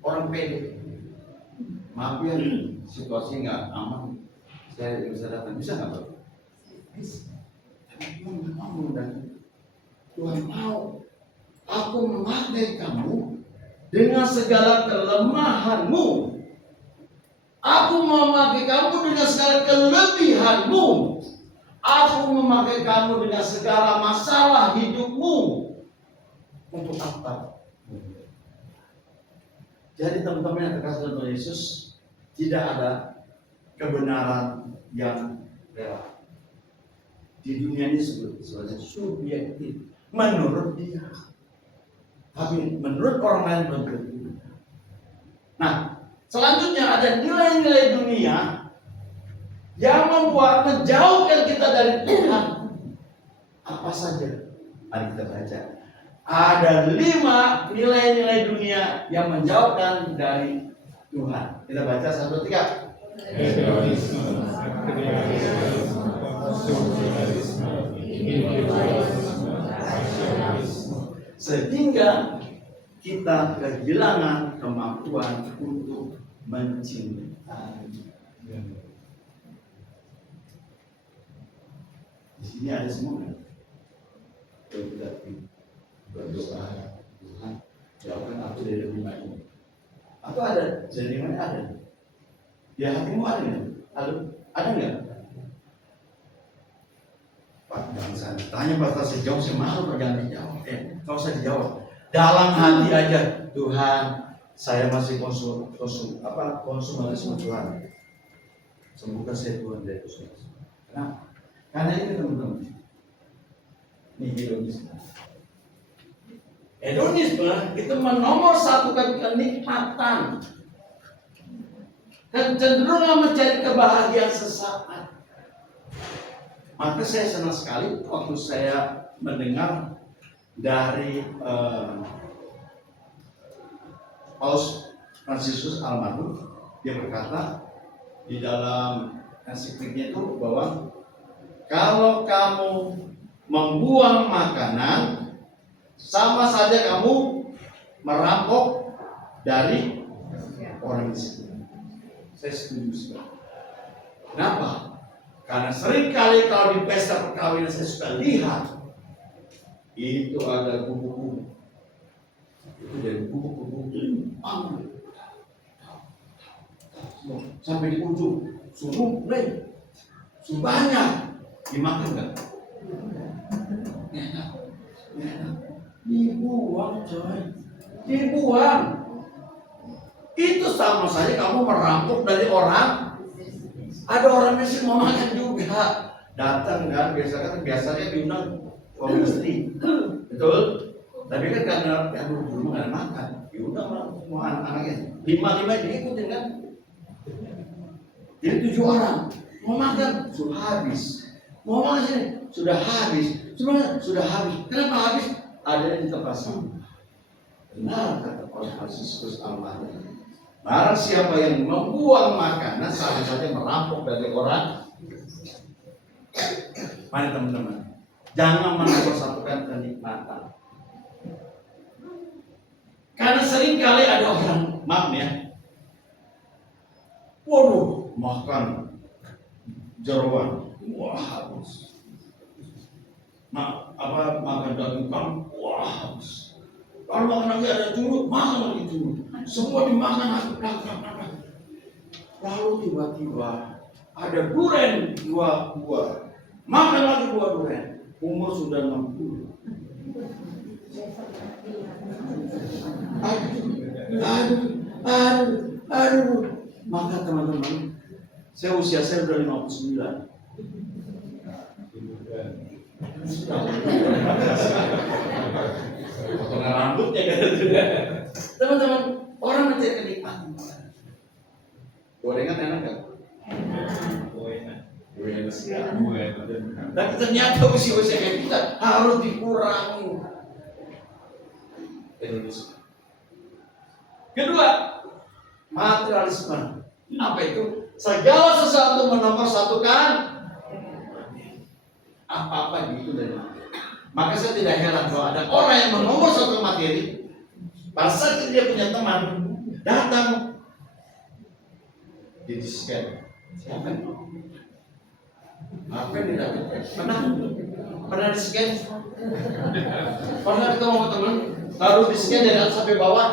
orang pede. Maaf ya, situasi nggak aman. Saya bisa datang, bisa nggak Pak? Bisa. Tapi Tuhan mau dan Tuhan mau aku memakai kamu dengan segala kelemahanmu. Aku memakai kamu dengan segala kelebihanmu. Aku memakai kamu dengan segala masalah hidupmu. Untuk apa? Jadi teman-teman yang terkasih dalam Tuhan Yesus, tidak ada kebenaran yang relatif. Di dunia ini sebenarnya subjektif menurut dia, tapi menurut orang lain belum tentu. Nah, selanjutnya ada nilai-nilai dunia yang membuat menjauhkan kita dari Tuhan. Apa saja? Mari kita baca. Ada 5 nilai-nilai dunia yang menjauhkan dari Tuhan. Kita baca 1, 3. Hedonisme, materialisme, sosialisme, individualisme, rasionalisme. Sehingga kita kehilangan kemampuan untuk mencintai. Di sini ada semua. Kita berdoa, Tuhan, jauhkan aku dari 5 ini. Atau ada, jadi mana ada? Di hatimu ada nggak? Ada nggak? Pak, jangan saya tanya pastor sejauh saya malu jangan dijawab. Kalau saya dijawab dalam hati aja, Tuhan, saya masih konsumerisme Tuhan. Sembuhkan saya Tuhan dari konsumerisme. Kenapa? Karena ini teman-teman, ini hedonisme. Hedonisme itu menomor satukan kenikmatan. Kecenderungan mencari kebahagiaan sesaat. Maka saya senang sekali waktu saya mendengar dari Paus Fransiskus almarhum, dia berkata di dalam ensikliknya itu bahwa kalau kamu membuang makanan, sama saja kamu merampok dari orang miskin. Saya setuju sekali. Kenapa? Karena seringkali kalau di pesta perkawinan saya suka lihat itu ada kubu-kubu. Itu dari kubu-kubu sampai di ujung suruh banyak dimakan nggak? Enak. Dibuang coy, dibuang. Itu sama saja kamu merampok dari orang. Ada orang miskin mau makan juga, datang kan, biasanya diundang suami istri, betul? Tapi kan karena belum ada makan, diundang semua anak-anaknya, 5 diikutin kan? Jadi 7 orang mau makan sudah habis, mau makan sini sudah habis, sebenarnya sudah habis. Kenapa habis? Ada yang di tempat sampah. Benar kata Paus Fransiskus almarhum. Barang siapa yang membuang makanan sama saja merampok dari orang. Mari teman-teman, jangan mempersatukan kenikmatan. Karena seringkali ada orang, maaf ya, waduh, makan jeroan, wah habis. Makan daging kambing, wah habis. Kalau makan lagi ada curut, makan lagi curut. Semua dimakan habis. Lalu tiba-tiba ada durian 2 buah. Makan lagi 2 durian. Umur sudah 60. Aduh. Maka teman-teman, usia saya sudah 59. Potongan rambutnya kan juga. Teman-teman, orang mencari kenikmatan. Gorengan enak gak? Gorengan sekali. Tapi ternyata usia-usia kayak kita harus dikurangi. Kedua, materialisme. Apa itu? Segala sesuatu menomorsatukan apa-apa gitu dari materi. Maka saya tidak heran kalau ada orang yang menomor satu materi, pada saat dia punya teman datang di scan. Siapa nih? Apa yang didapat? Pernah di scan? Pernah ketemu sama teman? Lalu di scan dari atas sampai bawah?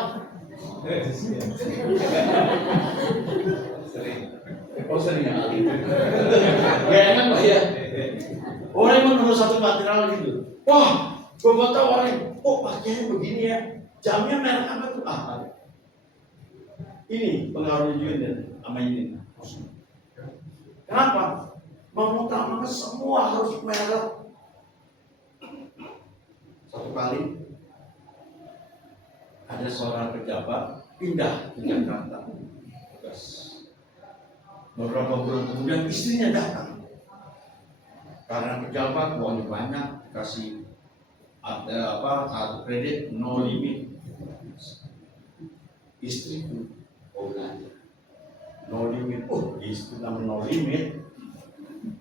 Sering. Oh sering ya kali. Gak enak Pak ya. Orang yang menurut satu material gitu. Wah, gue mau tahu orang. Oh pakaiannya begini ya. Jamnya merek apa tuh? Ini pengaruhnya juga nih sama ini. Kenapa? Mengutamakan semua harus merek. Satu kali ada seorang pejabat pindah ke Jakarta. Terus beberapa bulan kemudian istrinya datang. Karena pejabat uangnya banyak, kasih ada kartu kredit no limit. Istriku belanja no limit. Oh, istri namanya no limit.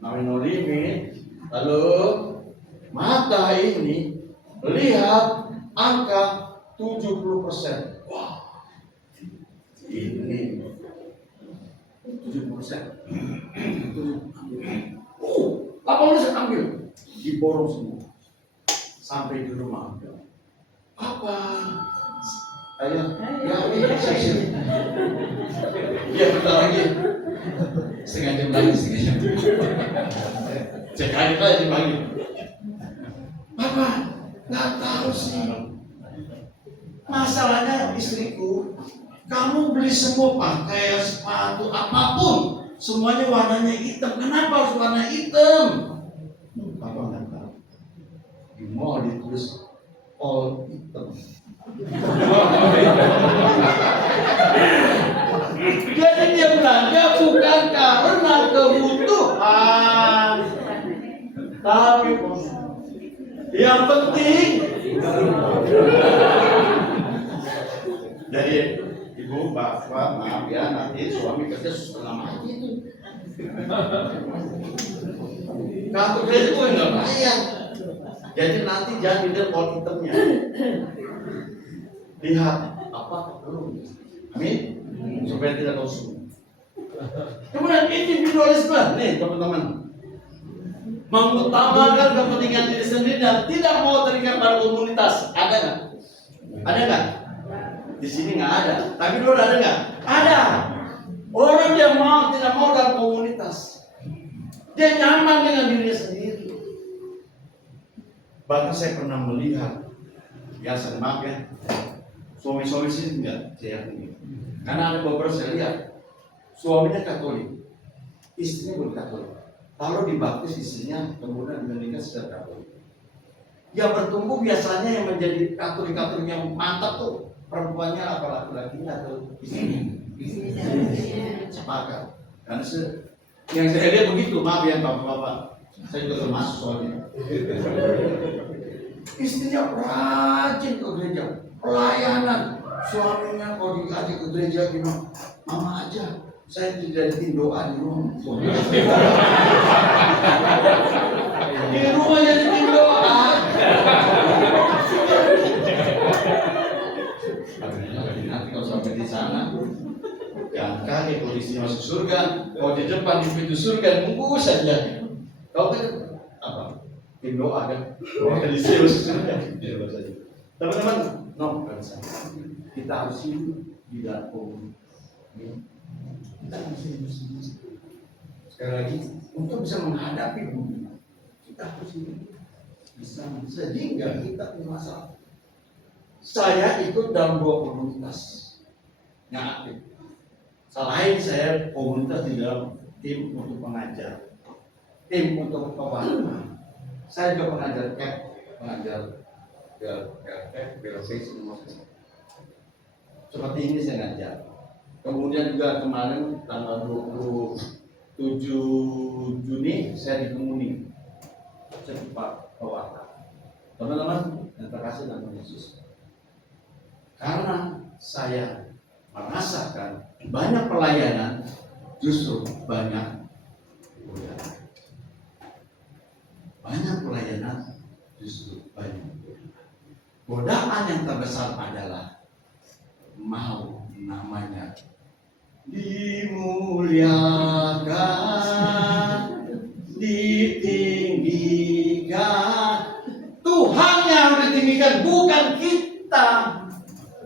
Namanya no limit. Lalu mata ini lihat angka 70%. Wah, ini 70%. Apa saya ambil? Diborong semua. Sampai di rumah. Apa? Ayo, ya, saya. Ya, bentar lagi. Setengah jam lagi. Cek aja dipanggil. Papa, nggak tahu sih. Masalahnya istriku, kamu beli semua pakaian, sepatu, apapun, semuanya warnanya hitam. Kenapa harus warna hitam? Papa nggak tahu. Di mall ditulis all hitam. Jadi dia belanja bukan karena kebutuhan, tapi yang penting. Jadi ibu bapak maaf ya, nanti suami kerja setengah mati itu. Kartu kredit gue nggak bayar. Jadi nanti jangan dilihat all hitamnya. Lihat apa dulu. Amin. Supaya tidak kosong. Kemudian individualisme nih teman-teman. Mengutamakan kepentingan diri sendiri dan tidak mau terikat pada komunitas. Ada nggak? Ada nggak? Di sini nggak ada. Tapi dulu ada nggak? Ada. Orang yang mau tidak mau dalam komunitas. Dia nyaman dengan dirinya sendiri. Bahkan saya pernah melihat, ya saya maaf ya, suami-suami sini enggak, saya yakin. Karena ada beberapa saya lihat, suaminya Katolik, istrinya bukan Katolik. Lalu dibaptis istrinya, kemudian menikah secara Katolik. Yang bertumbuh biasanya yang menjadi Katolik-Katolik yang mantap tuh perempuannya apa laki-lakinya atau istrinya. Sepakat. Karena yang saya lihat begitu, maaf ya bapak-bapak, saya juga termasuk soalnya. Istrinya rajin ke gereja, pelayanan. Suaminya kalau diajak ke gereja gimana? Mama aja, saya dijadiin doa di rumah. Di rumah jadiin doa. Nanti kalau sampai di sana, jangan kaget kalau istrinya masuk surga. Kalau di depan di pintu surga, tunggu saja. Kau kan apa? Tim doa kan? Doa di surga. Teman-teman, no, kita harus hidup di dalam komunitas. Kita harus hidup sendiri. Sekali lagi, untuk bisa menghadapi dunia, kita harus hidup bisa sehingga kita punya masalah. Saya ikut dalam 2 komunitas yang aktif. Selain saya komunitas di dalam tim untuk pengajar, tim untuk pewarna, saya juga pengajar CAP, pengajar BLC semua. Seperti ini saya ngajar. Kemudian juga kemarin tanggal 27 Juni saya di Kemuning. Saya Pak pewarta. Teman-teman, yang terkasih dalam Yesus. Karena saya merasakan banyak pelayanan, justru banyak godaan. banyak pelayanan justru banyak godaan. Godaan yang terbesar adalah mau namanya dimuliakan, ditinggikan. Tuhan yang ditinggikan, bukan kita.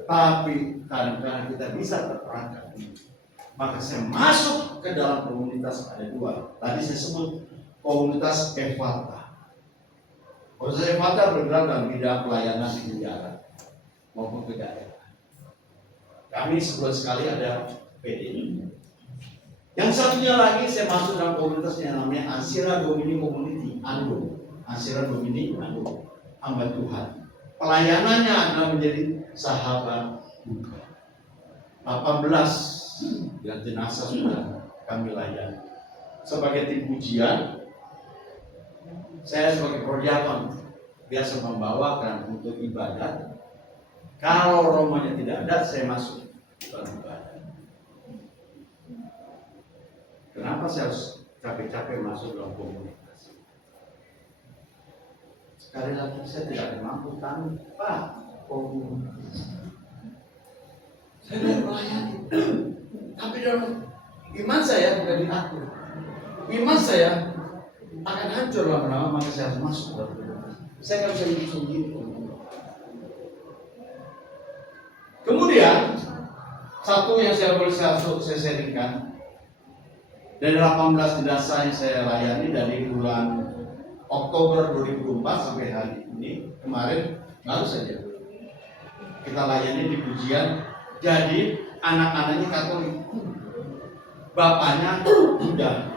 Tapi kadang-kadang kita bisa terperangkap. Maka saya masuk ke dalam komunitas, ada dua. Tadi saya sebut komunitas Ephata. Komunitas Ephata bergerak dalam bidang pelayanan di negara maupun ke daerah. Kami sebulan sekali ada PD. Yang satunya lagi saya masuk dalam komunitas yang namanya Ansira Domini Community Ando. Ansira Domini Ando, hamba Tuhan. Pelayanannya adalah menjadi sahabat duka. 18 yang jenazah sudah kami layani. Sebagai tim pujian, saya sebagai prodiakon biasa membawakan untuk ibadat. Kalau romonya tidak ada, saya masuk dalam ibadat. Kenapa saya harus capek-capek masuk dalam komunitas? Sekali lagi saya tidak akan mampu tanpa komunitas. Saya tidak melayani, tapi dalam iman saya bukan diatur. Iman saya akan hancur lama-lama, maka saya harus masuk dalam komunitas. Saya nggak bisa hidup sendiri. Kemudian satu yang saya boleh saya sharingkan, dari 18 jenazah yang saya layani dari bulan Oktober 2004 sampai hari ini, kemarin baru saja kita layani di pujian. Jadi anak-anaknya Katolik, bapaknya Buddha,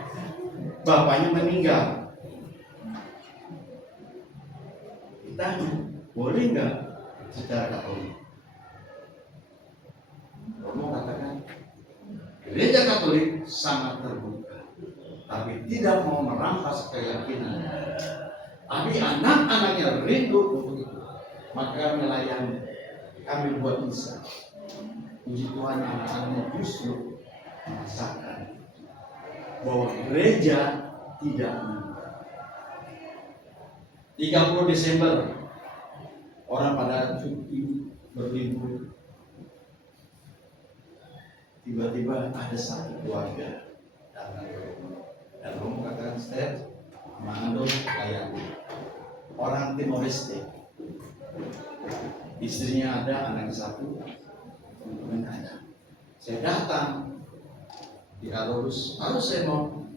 bapaknya meninggal. Ditanya, boleh nggak secara Katolik? Romo katakan, gereja Katolik sangat terbuka, tapi tidak mau merampas keyakinan. Tapi anak-anaknya rindu untuk itu, maka melayani. Kami buat misa. Puji Tuhan, anak-anaknya justru merasakan bahwa gereja tidak meninggal. 30 Desember orang pada cuti berlibur. Tiba-tiba ada satu keluarga datang dan Romo katakan, Steph, Mando kayak orang Timor Leste, istrinya ada, anaknya satu, teman-teman ada. Saya datang di Arus saya mau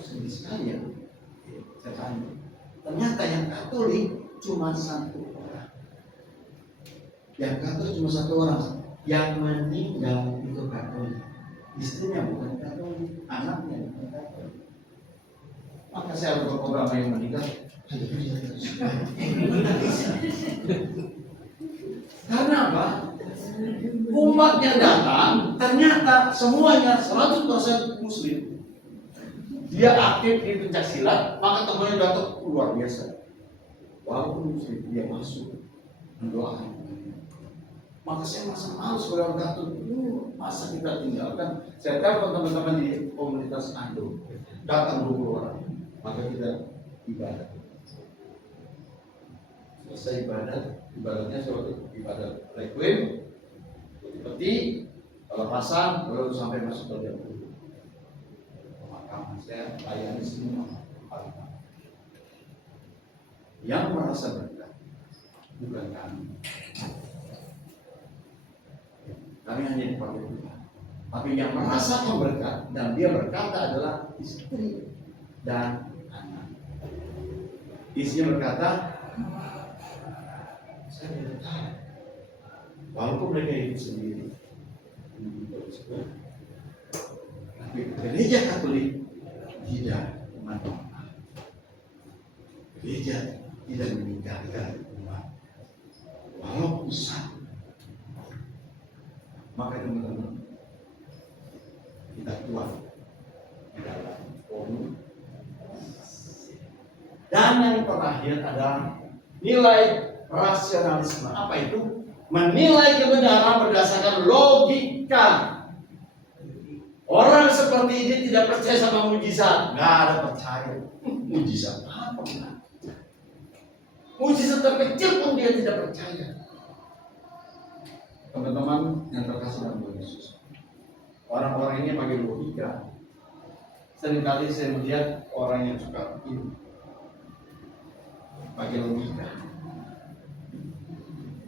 sedih sekali ya. Saya tanya, ternyata yang Katolik cuma satu orang. Yang Katolik cuma satu orang. Yang meninggal itu Katolik, istrinya bukan Katolik, anaknya bukan Katolik. Maka saya harus berprogram yang meninggal. Karena apa? Umatnya datang, ternyata semuanya 100% Muslim. Dia aktif di pencak silat, maka temannya datang luar biasa. Walaupun Muslim, dia masuk mendoakan. Maka saya masa harus berangkat masa kita tinggalkan. Saya telepon teman-teman di komunitas Ando, datang 20 orang, maka kita ibadat. Selesai ibadatnya suatu ibadat requiem, peti, pelepasan, baru sampai masuk ke jam 10. Pemakaman saya layani semua. Yang merasa berkat bukan kami. Kami hanya dipakai Tuhan. Tapi yang merasakan berkat dan dia berkata adalah istri dan anak. Istrinya berkata, saya tidak tahu. Walaupun mereka hidup sendiri, tapi gereja Katolik tidak menolak. Gereja tidak meninggalkan umat, walaupun satu. Maka teman-teman, kita kuat di dalam komunikasi. Dan yang terakhir adalah nilai rasionalisme. Apa itu? Menilai kebenaran berdasarkan logika. Orang seperti ini tidak percaya sama mujizat. Nggak ada percaya. Mujizat apa Mujizat terkecil pun dia tidak percaya. Teman-teman yang terkasih dalam Tuhan Yesus, orang-orang ini pakai logika. Seringkali saya melihat orang yang suka ini pakai logika.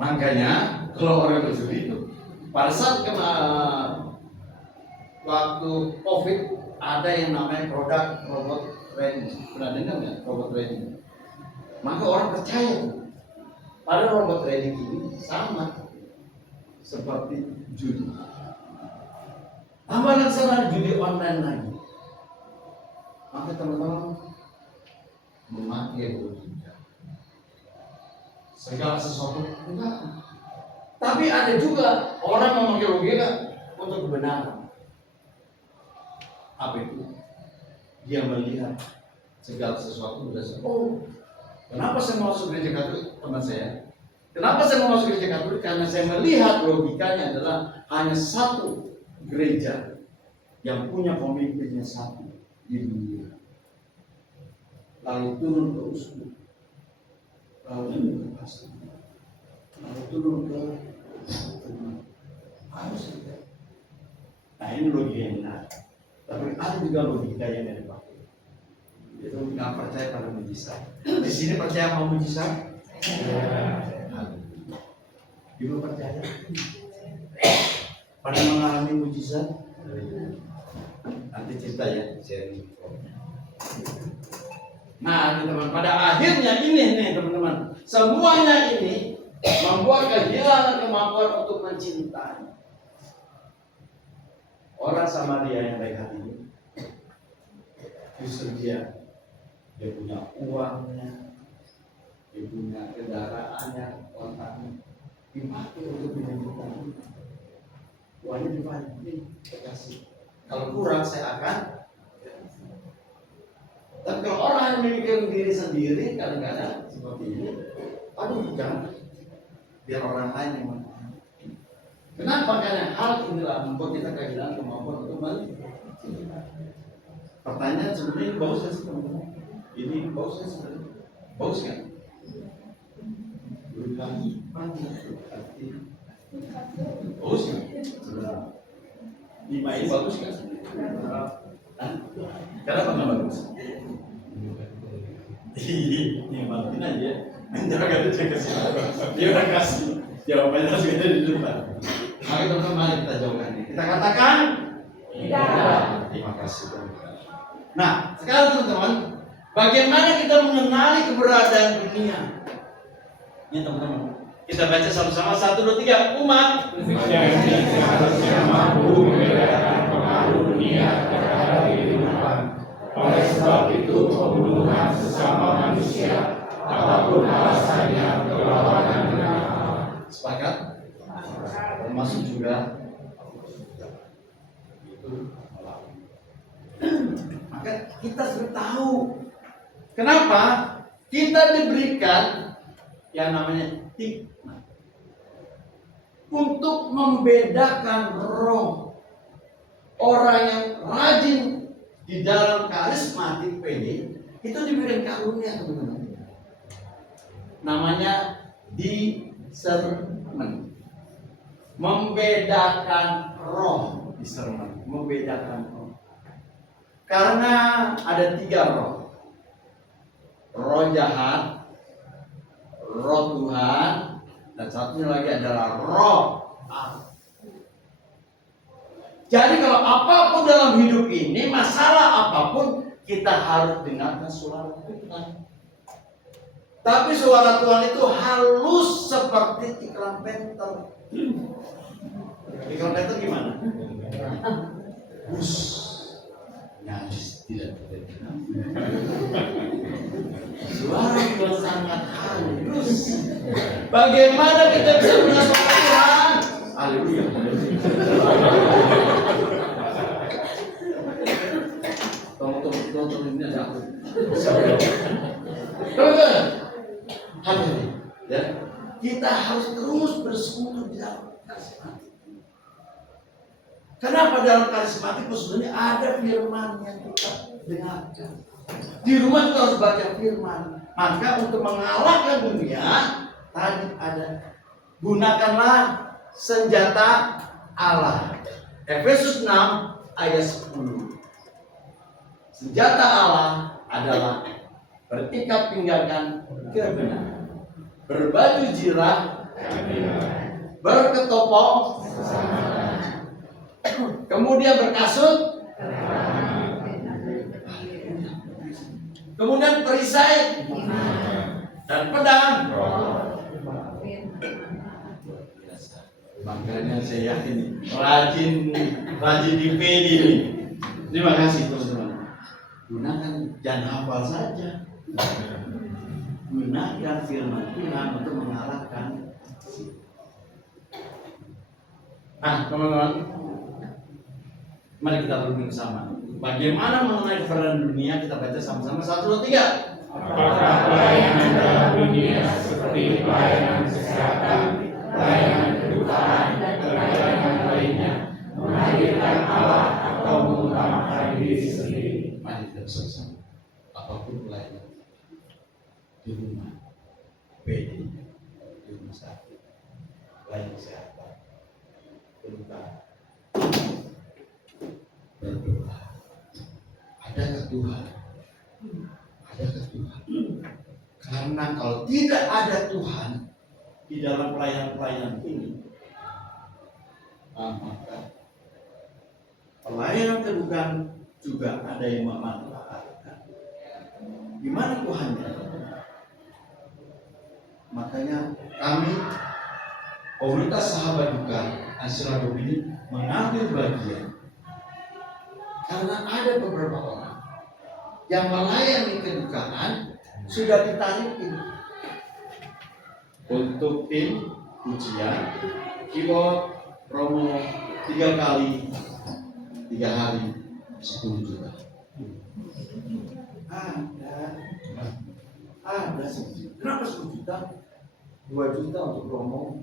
Makanya kalau orang seperti itu, pada saat waktu COVID ada yang namanya produk robot trading. Pernah dengar nggak robot trading? Maka orang percaya. Pada robot trading ini sama seperti judi. Tambah laksana judi online lagi. Maka teman-teman memakai logika. Segala sesuatu enggak. Tapi ada juga orang memakai logika untuk kebenaran. Apa itu? Dia melihat segala sesuatu berdasarkan. Oh, kenapa saya mau masuk gereja Katolik, teman saya? Kenapa saya mau masuk gereja Katolik? Karena saya melihat logikanya adalah hanya satu gereja yang punya pemimpinnya satu di dunia. Lalu turun ke uskup, lalu turun ke pastor, lalu turun ke harus tidak. Nah ini logika yang benar. Tapi ada juga logika yang tidak dipakai. Itu nggak percaya pada mujizat. Di sini percaya sama mujizat? Ibu percaya? Pada mengalami mujizat? Nanti cerita ya, sharing. Nah teman-teman, pada akhirnya ini nih teman-teman, semuanya ini membuat kehilangan kemampuan untuk mencintai. Orang Samaria yang baik hati ini, justru dia punya uangnya, dia punya kendaraannya, kontaknya, dipakai untuk menyembuhkan. Uangnya dipakai, ini kasih. Kalau kurang saya akan. Tapi kalau orang yang memikirkan diri sendiri, kadang-kadang seperti ini, aduh jangan, biar orang lain yang menang. Kenapa? Karena hal inilah membuat kita kehilangan kemampuan untuk mencintai. Pertanyaan sebenarnya ini bagus nggak sih teman-teman? Ini bagus nggak sebenarnya? Bagus kan? Berkali pagi arti bagus nggak? Sebenarnya 5 ini bagus nggak? Kenapa nggak bagus? Ini bantuin aja. Jangan jaga siapa. Dia udah kasih jawabannya sudah di depan. Mari teman-teman, mari kita jawabkan ini. Kita katakan tidak. Terima kasih. Nah, sekarang teman-teman, bagaimana kita mengenali keberadaan dunia? Ini teman-teman, kita baca sama-sama 1, 2, 3. Umat Yang seharusnya mampu membedakan pengaruh dunia terhadap kehidupan. Oleh sebab itu, pembunuhan sesama manusia, apapun alasannya, berlawanan dengan Allah. sepakat? Termasuk juga maka kita sudah tahu kenapa kita diberikan yang namanya hikmah untuk membedakan roh. Orang yang rajin di dalam karismatik PD itu diberikan karunia teman-teman, namanya discernment. Membedakan roh, discernment, membedakan roh. Karena ada 3 roh. Roh jahat, roh Tuhan, dan satunya lagi adalah roh Allah. Jadi kalau apapun dalam hidup ini, masalah apapun, kita harus dengarkan suara Tuhan. Tapi suara Tuhan itu halus seperti iklan pentel. Iklan pentel gimana? Bus, nyaris tidak terdengar. Suara Tuhan sangat halus. Bagaimana kita bisa mendengar suara Tuhan? Haleluya. Tolong ini ada aku. Teman-teman, hati-hati ya. Kita harus terus bersekutu di dalam karismatik. Kenapa dalam karismatik sebenarnya ada firman yang kita dengarkan. Di rumah juga harus baca firman. Maka untuk mengalahkan dunia tadi ada, gunakanlah senjata Allah. Efesus 6 ayat 10. Senjata Allah adalah bertikap tinggalkan kebenaran, berbaju zirah, berketopong, kemudian berkasut, kemudian perisai dan pedang. Makanya saya yakin rajin di PD ini. Terima kasih teman-teman. Gunakan, jangan hafal saja. Gunakan firman Tuhan untuk mengalahkan. Nah, teman-teman, mari kita renung bersama. Bagaimana mengenai peran dunia? Kita baca sama-sama 1, 2, 3. Apakah pelayanan dalam dunia seperti pelayanan kesehatan, pelayanan kedutaan, dan pelayanan lainnya menghadirkan Allah atau mengutamakan diri sendiri? Mari kita bersama. Apapun pelayanan di rumah, PD, di rumah sakit, pelayanan kesehatan, kedutaan, berdoa. Adakah Tuhan? Adakah Tuhan? Karena kalau tidak ada Tuhan di dalam pelayanan-pelayanan ini, maka pelayanan kedukaan juga ada yang memanfaatkan. Di mana Tuhannya? Makanya kami komunitas sahabat duka Asira Bobini mengambil bagian karena ada beberapa orang yang melayani kedukaan sudah ditarikin untuk tim ujian keyboard promo 3 kali 3 hari 10 juta. Ada 10 juta. Kenapa 10 juta? 2 juta untuk promo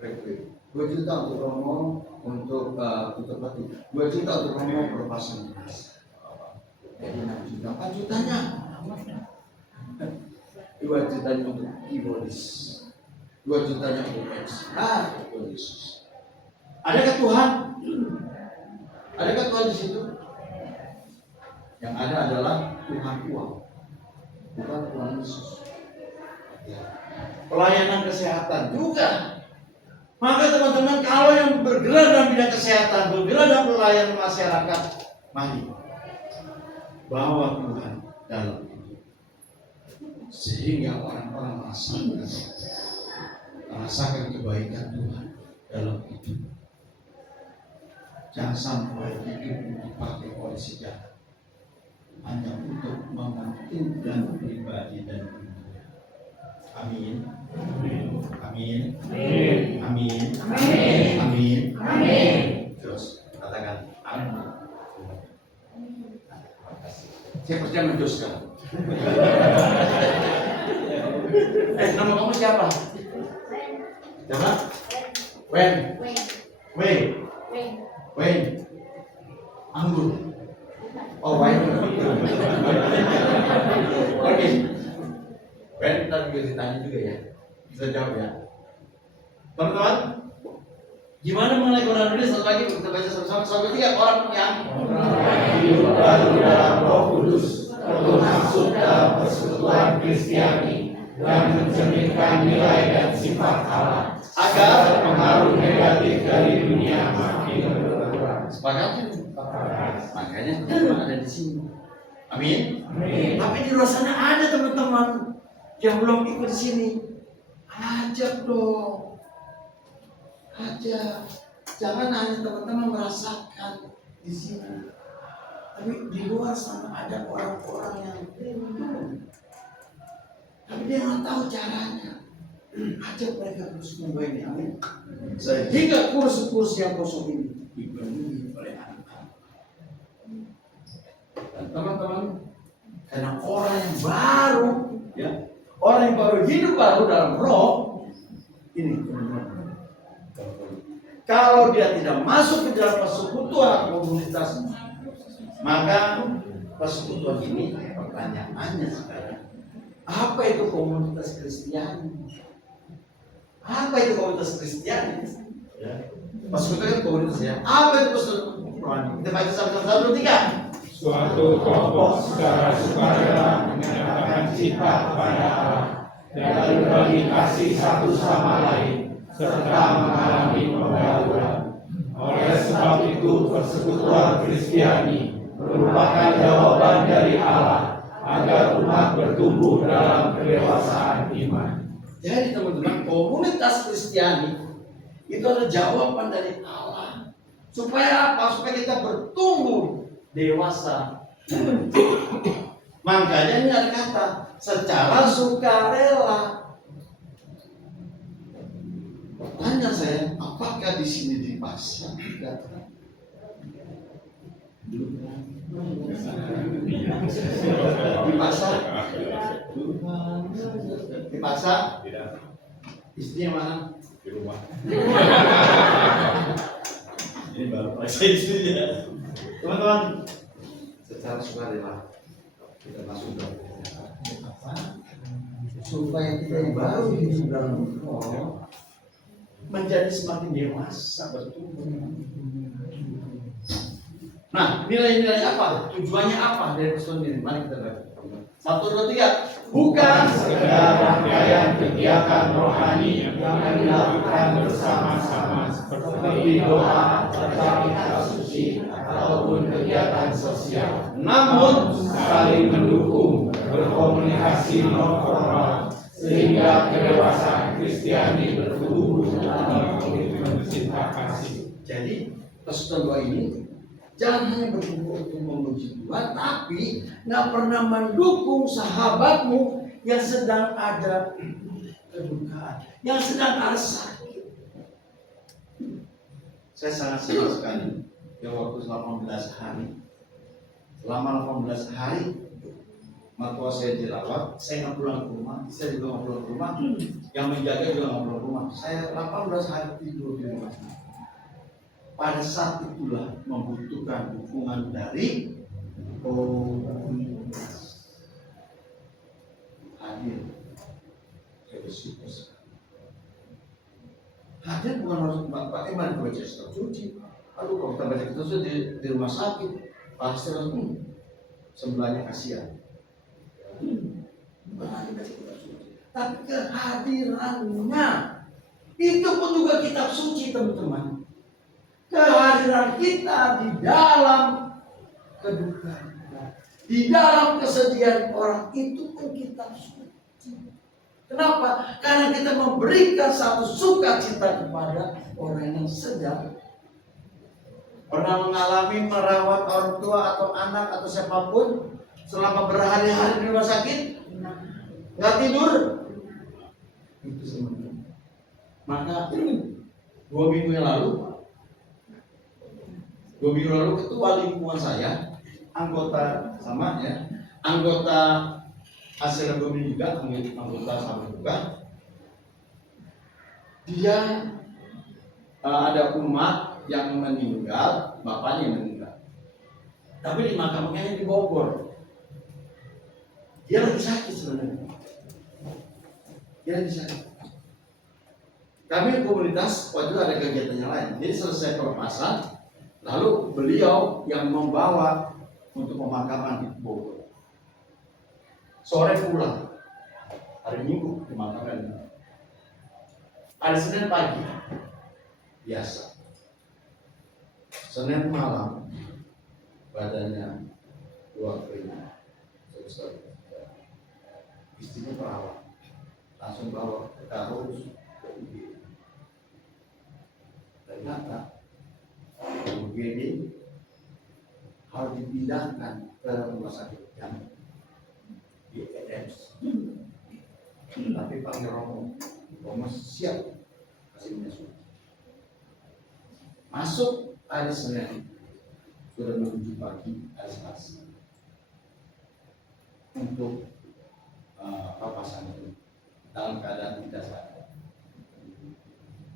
rekrut, 2 juta untuk promo untuk pelatih, 2 juta untuk promo perpasan emas. Jadi 6 juta, 4 jutanya 2 jutanya untuk keyboardis, 2 jutanya untuk X. Tuhan Yesus. Adakah Tuhan? Adakah Tuhan di situ? Yang ada adalah Tuhan uang, bukan Tuhan Yesus. Ya. Pelayanan kesehatan juga. Maka teman-teman, kalau yang bergerak dalam bidang kesehatan, bergerak dalam pelayanan masyarakat, mari bawa Tuhan dalam hidup, sehingga orang-orang merasakan kebaikan Tuhan dalam hidup. Jangan sampai hidup dipakai oleh sejarah hanya untuk mementingkan pribadi dan dunia. Amin. Amin. Amin. Amin. Amin. Amin. Terus katakan amin. Saya percaya menjoskan. Nama kamu siapa? Siapa? Wen. Anggur. Oh, Wen. Oke. Wen, kita juga ditanya juga ya. Bisa jawab ya. Teman-teman, gimana mengenai Quran ini? Satu lagi kita baca sama-sama sampai 3 orang yang hidup baru dalam Roh Kudus, bermaksud dalam persekutuan Kristiani dan mencerminkan nilai dan sifat Allah agar pengaruh negatif dari dunia makin berkurang. Sepakat? Makanya teman ada di sini. Amin. Amin. Tapi di luar sana ada teman-teman yang belum ikut di sini. Ajak dong. Ajak. Jangan hanya teman-teman merasakan di sini. Tapi di luar sana ada orang-orang yang bingung. Tapi dia nggak tahu caranya. Ajak mereka terus membawa ini. Amin. Sehingga kursi-kursi yang kosong ini dipenuhi oleh anak-anak. Dan teman-teman, karena orang yang baru, ya, orang yang baru hidup baru dalam roh, ini teman-teman. Kalau dia tidak masuk ke dalam persekutuan komunitas, maka persekutuan ini pertanyaannya sekarang, Apa itu komunitas Kristiani? Apa itu komunitas Kristiani? Ya. Pastor itu kan komunitas ya. Apa itu pastor rohani? Kita baca sama-sama 1, 2, 3. Suatu kelompok secara sukarela menyatakan cinta kepada Allah dan berbagi kasih satu sama lain serta mengalami pembaruan. Oleh sebab itu persekutuan Kristiani merupakan jawaban dari Allah agar umat bertumbuh dalam kedewasaan iman. Jadi teman-teman, komunitas Kristiani itu adalah jawaban dari Allah. Supaya apa? Supaya kita bertumbuh dewasa. Makanya ini ada kata secara sukarela. Tanya saya, apakah di sini dipaksa? Dipaksa? Dipaksa? Istrinya mana? Di rumah. Ini baru paksa istrinya. Teman-teman, secara sukarela kita masuk dalam supaya kita yang baru hidup dalam Allah menjadi semakin dewasa bertumbuh. Nah, nilai-nilai apa? Tujuannya apa dari Kristen ini? Mari kita baca. 1, 2, 3. Bukan sekedar rangkaian kegiatan rohani yang dilakukan bersama-sama seperti doa, kitab suci, ataupun kegiatan sosial. Namun Saling mendukung, berkomunikasi non-formal, sehingga kedewasaan Kristiani bertumbuh dalam komitmen cinta kasih. jadi Kristen ini jangan hanya bertumbuh untuk memuji Tuhan, tapi nggak pernah mendukung sahabatmu yang sedang ada kedukaan, yang sedang ada sakit. Saya sangat senang sekali yang waktu 18 hari. Selama 18 hari, mertua saya dirawat, saya nggak pulang ke rumah, saya juga nggak pulang ke rumah, yang menjaga juga nggak pulang ke rumah. Saya 18 hari tidur di rumah. Pada saat itulah membutuhkan dukungan dari komunitas. Hadir. Saya bersyukur sekali. Hadir bukan harus Pak Iman baca kitab suci. Aduh, kalau kita baca kitab suci di rumah sakit, pasti harus sebelahnya kasihan. Bukan hanya baca kitab suci, tapi kehadirannya itu pun juga kitab suci, teman-teman. Kehadiran kita di dalam kedukaan, di dalam kesedihan orang itu pun kitab suci. Kenapa? Karena kita memberikan satu sukacita kepada orang yang sedang pernah mengalami merawat orang tua atau anak atau siapapun selama berhari-hari di rumah sakit, nggak tidur. Itu semuanya. Maka 2 minggu yang lalu ketua lingkungan saya, anggota sama ya, anggota hasil ekonomi juga, anggota sama juga. Dia ada umat yang meninggal, bapaknya yang meninggal. Tapi dimakamkannya di Bogor. Dia lagi sakit sebenarnya. Dia lagi sakit. Kami komunitas waktu itu ada kegiatan yang lain. Jadi selesai pelepasan, lalu beliau yang membawa untuk pemakaman di Bogor. Sore pulang, hari Minggu dimakamkan. Hari Senin pagi, biasa. Senin malam, badannya keluar keringat. Istrinya perawat, langsung bawa ke Tarus ke UGD. Ternyata UGD harus dipindahkan ke rumah sakit yang di EDS. Tapi Pak Romo siap kasih menyusul. Masuk hari Senin, sudah menuju pagi hari Selasa untuk papasan itu dalam keadaan tidak sadar.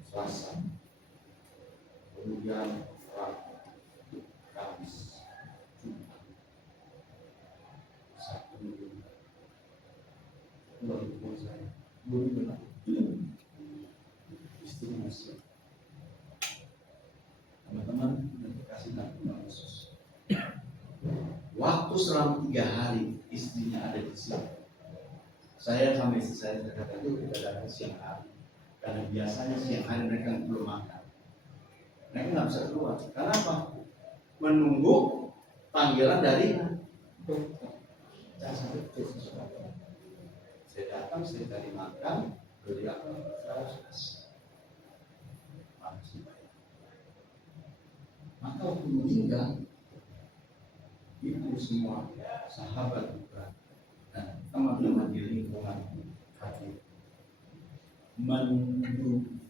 Selasa, kemudian Rabu, Kamis, Jumat, Sabtu, Minggu. Guru bilang, istri masih. Teman-teman, kasih Tuhan Yesus. Waktu selama 3 hari istrinya ada di sini. Saya sama istri saya kata itu kita datang siang hari. Karena biasanya siang hari mereka belum makan. Mereka nggak bisa keluar. Kenapa? Menunggu panggilan dari dokter. Saya datang, saya cari makan, beli apa? Maka waktu meninggal, itu semua sahabat juga dan teman-teman di lingkungan hati mendukung,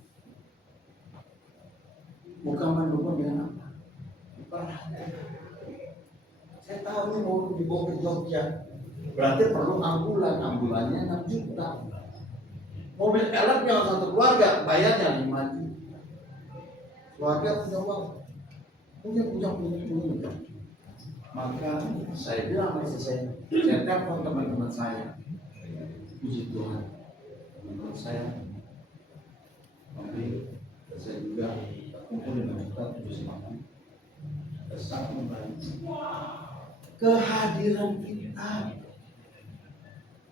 bukan mendukung dengan apa? Perhatian. Saya tahu ini mau dibawa ke Jogja, berarti perlu ambulannya 6 juta. Mobil elaknya satu keluarga bayarnya 5 juta. Keluarga punya uang, punya. Maka saya bilang sama istri saya telepon teman-teman saya. Puji Tuhan, teman-teman saya memberi, dan saya juga kumpul dengan kita 7 sangat membantu. Kehadiran kita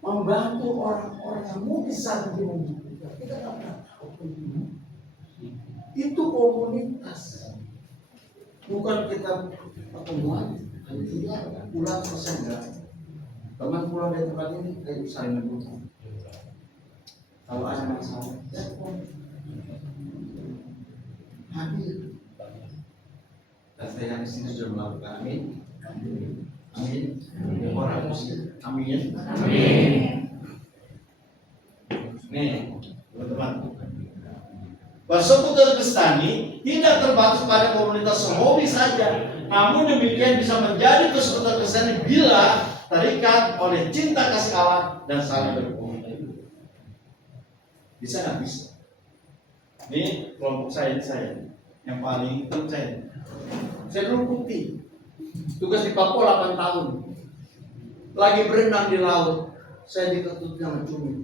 membantu orang-orang yang mungkin saat ini membutuhkan. Kita tidak pernah tahu. Itu komunitas, bukan kita pertemuan. Tidak pulang selesai enggak. Teman pulang dari tempat ini, ayo saling mendukung. Kalau ada masalah, hadir. Dan saya yang di sini sudah melakukan amin. Amin. Orang muslim. Amin. Amin. Nih, teman-teman. Persekutuan Kristani tidak terbatas pada komunitas Sehobi saja. Namun demikian bisa menjadi persekutuan Kristani bila terikat oleh cinta kasih Allah dan saling berkomunikasi. Bisa nggak bisa? Ini kelompok saya yang paling percaya. Saya dulu putih, tugas di Papua 8 tahun, lagi berenang di laut, saya diketutnya mencumi.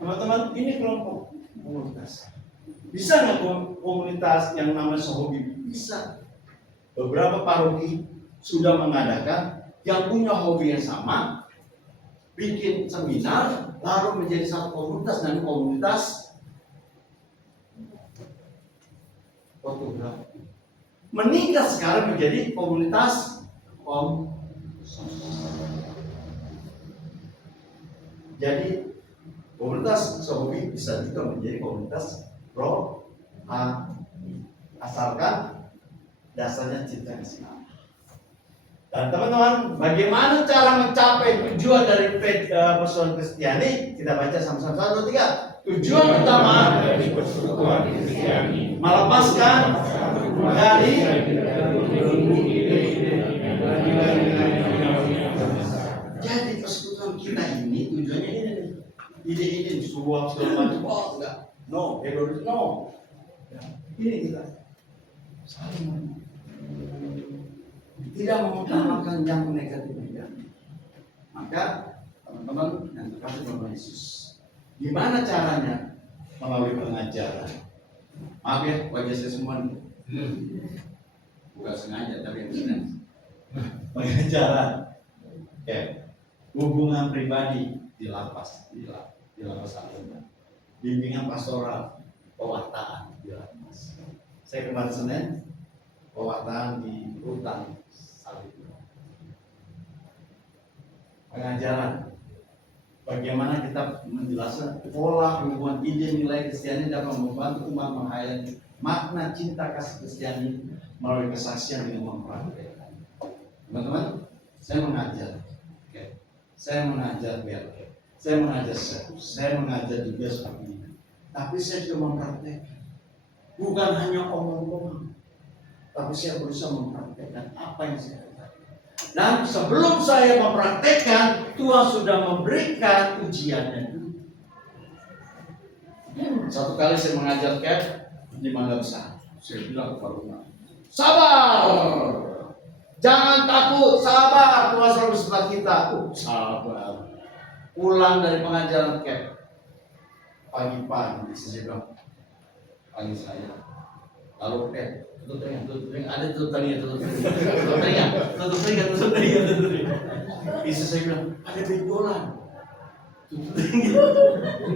Teman-teman, ini kelompok komunitas. Bisa nggak komunitas yang namanya Sehobi? Bisa. Beberapa paroki sudah mengadakan yang punya hobi yang sama, bikin seminar, lalu menjadi satu komunitas dan komunitas fotografi. Meningkat sekarang menjadi komunitas jadi komunitas Sehobi bisa juga menjadi komunitas asalkan dasarnya cinta kasih Allah. Dan teman-teman, bagaimana cara mencapai tujuan dari persekutuan Kristiani? Kita baca sama-sama 1, 2, 3. Tujuan utama dari persekutuan Kristiani melepaskan dari jadi persekutuan kita ini tujuannya ini sebuah segala macam. Oh enggak, no, hedonis no. Ini kita saling tidak mengutamakan yang negatif. Maka teman-teman yang terkasih Tuhan Yesus, gimana caranya? Melalui pengajaran. Maaf ya, wajah saya semua nih. Bukan sengaja, tapi yang sengaja. Pengajaran, ya, hubungan pribadi di lapas, di lapas Alumni, bimbingan pastoral, pewartaan di lapas. Saya kemarin Senin pewartaan di rutan Salib. Pengajaran, bagaimana kita menjelaskan pola hubungan ide nilai Kristiani dapat membantu umat menghayati makna cinta kasih Kristiani melalui kesaksian dengan mempraktikkan. Teman-teman, saya mengajar, saya mengajar saya mengajar juga seperti ini. Tapi saya juga mempraktikkan, bukan hanya omong-omong, tapi saya berusaha mempraktikkan apa yang saya katakan. Dan sebelum saya mempraktekkan, Tuhan sudah memberikan ujiannya dulu. Satu kali saya mengajar di Mangga Besar, saya bilang kepada umat, sabar, jangan takut, sabar, Tuhan selalu bersama kita. Sabar. pulang dari pengajaran camp pagi-pagi, istri saya bilang, panggil saya, lalu tutup telinga, ada tutup telinga. Istri saya bilang, ada benjolan, tutup telinga,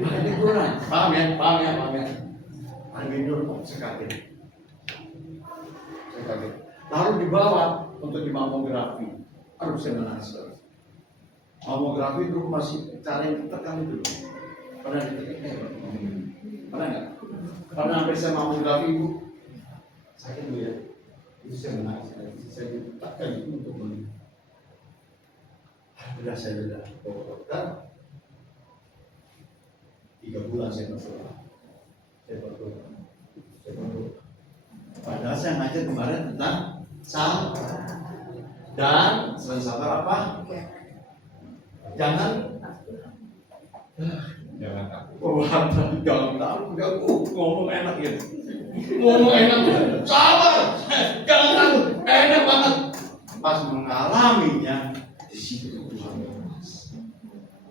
ada benjolan, paham ya, ada benjolan, saya kaget. Lalu dibawa untuk di mamografi, aduh saya menangis sekali. Mamografi itu masih cara yang ditekan itu, pernah ditekan? Pernah nggak? Pernah sampai saya mamografi ibu? Sakit bu ya? Itu saya menangis sekali. Saya ditekan itu untuk beli. Sudah saya bilang, dokter, 3 bulan saya berdoa. Saya berdoa. Padahal saya ngajar kemarin tentang sabar. Dan selain sabar apa? Jangan takut. Jangan takut. Ngomong enak ya. Sabar. Jangan takut. Enak banget. Pas mengalaminya di situ Tuhan lepas.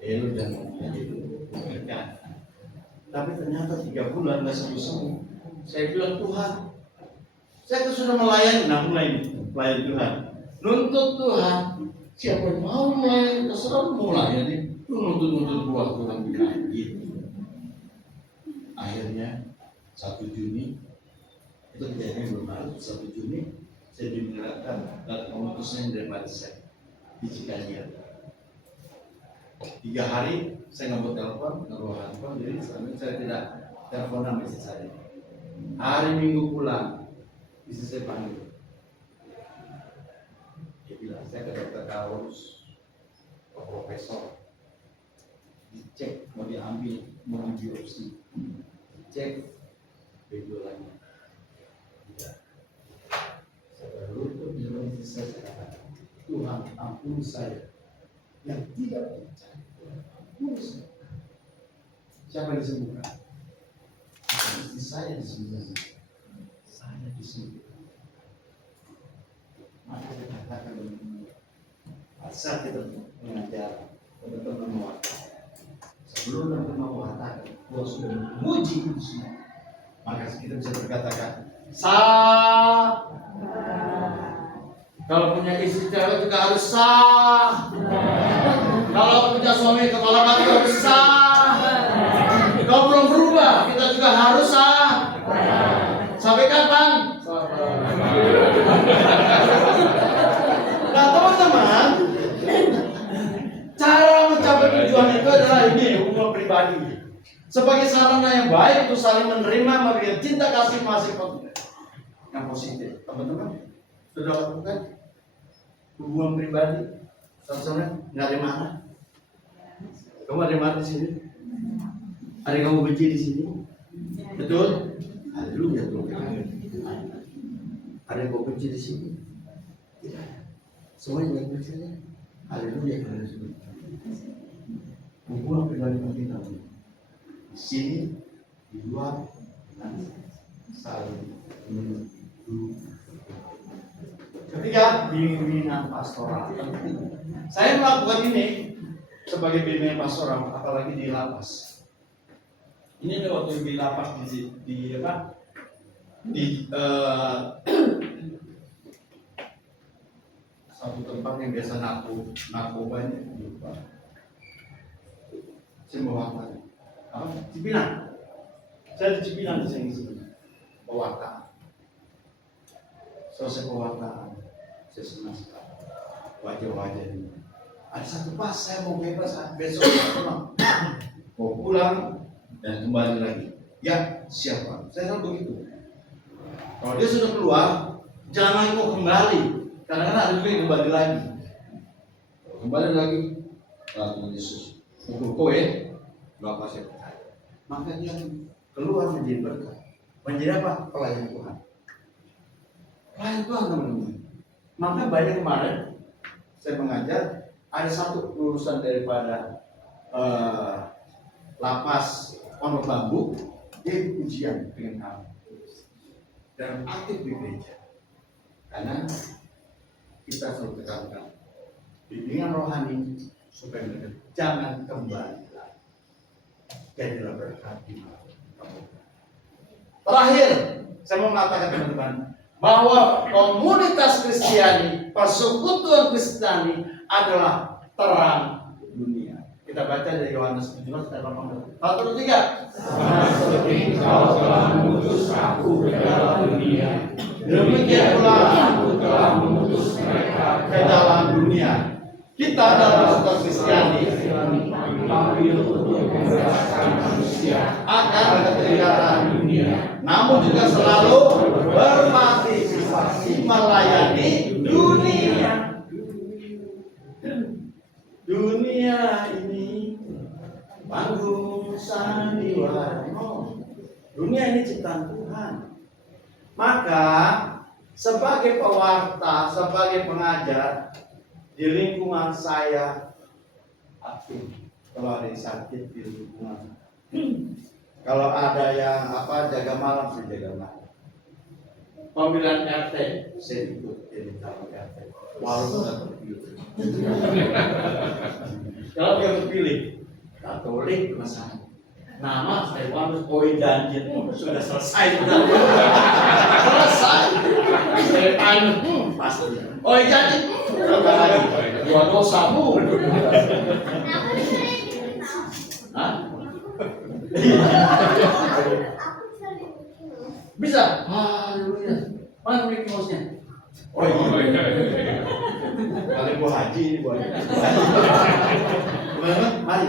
Dan itu pengertian. Tapi ternyata 3 bulan nggak sembuh. Saya bilang Tuhan, saya tuh sudah melayani. Mulai melayani Tuhan. Nuntut Tuhan. Siapa yang mau melayani, terserah mau melayani. Lu nuntut buah Tuhan bilang gitu. Akhirnya 1 Juni itu kejadian belum lalu. 1 Juni saya dimintakan dan memutusnya daripada saya di Cikanjur. 3 hari saya nggak mau telepon, jadi saya tidak telepon sama istri saya. Hari Minggu pulang, istri saya panggil. Dia bilang, saya ke dokter Karus, ke profesor, dicek, mau diambil, mau dibiopsi, dicek, benjolannya. Tidak. Saya berlutut di depan istri saya katakan, Tuhan ampuni saya yang tidak percaya. Ampuni saya. Siapa yang disembuhkan? Istri saya disembuhkan. Saya disembuhkan. Maka kita katakan asal kita mengajar teman-teman mewakili. Sebelum teman-teman mengatakan bahwa sudah memuji itu semua, maka kita bisa berkatakan sah. Kalau punya istri cewek juga harus sah. Kalau punya suami kepala batu harus sah. Kalau belum berubah kita juga harus sah. Sampai kapan? Nah teman-teman, cara mencapai tujuan itu adalah ini, hubungan pribadi. Sebagai sarana yang baik untuk saling menerima, memberikan cinta kasih masing yang positif. Teman-teman, sudah lakukan hubungan pribadi? Sama-sama nggak ada marah. Kamu ada marah di sini? Ada kamu benci di sini? Betul? Ada dulu ya tuh. Ada yang kau benci di sini? Tidak. Semuanya baik-baik saja. Haleluya, haleluya. Hubungan pribadi kita di sini, di luar, dan saling menunggu. Ketiga, bimbingan pastoral. Saya melakukan ini sebagai bimbingan pastoral, apalagi di lapas. Ini ada waktu di lapas di apa? Satu tempat yang biasa narkobanya lupa. Saya mewakili. Cipinang. Saya di Cipinang di sini pewartaan. Selesai pewartaan, saya senang sekali. Wajah-wajah ini. Ada satu pas saya mau bebas besok mau pulang dan kembali lagi. Ya siapa? Saya selalu begitu. Kalau dia sudah keluar, jangan lagi mau kembali. Kadang-kadang ada juga yang kembali lagi. Kembali lagi, Tuhan Yesus pukul kowe, Bapak saya percaya. Maka dia keluar menjadi berkat. Menjadi apa? Pelayan Tuhan. Pelayan Tuhan teman-teman. Maka banyak kemarin saya mengajar, ada satu lulusan daripada lapas Pondok Bambu, dia ujian dengan kami dan aktif di gereja. Karena kita selalu tekankan bimbingan rohani supaya mereka jangan kembali lagi. Jadilah berkat di mata kamu. Terakhir, saya mau mengatakan teman-teman bahwa komunitas Kristiani, persekutuan Kristiani adalah terang dunia. Kita baca dari Yohanes 17 ayat 18. 1, 2, 3. Seperti Engkau telah mengutus aku ke dalam dunia, demikian pula aku telah mengutus mereka ke dalam dunia. Kita adalah persekutuan Kristiani dipanggil untuk membebaskan manusia akan keterikatan dunia, namun juga selalu berpartisipasi melayani dunia. Dunia ini panggung sandiwara. Dunia ini ciptaan Tuhan. Maka sebagai pewarta, sebagai pengajar di lingkungan saya aktif. Kalau ada yang sakit di lingkungan, kalau ada yang jaga malam, saya jaga malam. Pemilihan RT, saya ikut jadi calon RT. Walaupun nggak terpilih. Kalau dia terpilih, Katolik masalah. Nama saya Wanus Oi janji sudah selesai. Selesai. Saya tanya, pasti. Oi janji, berapa lagi? 2 dosamu. Hah? Bisa? Haleluya. Mana Mickey Mouse-nya? Oh iya. Kali gua haji ini buat. Teman-teman, mari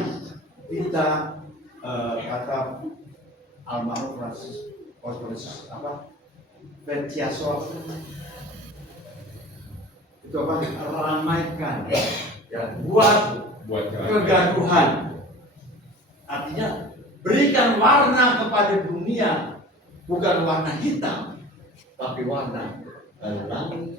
kita kata almarhum Francis Verciaso itu ramaikan ya buat kegaduhan. Artinya berikan warna kepada dunia, bukan warna hitam, tapi warna langit.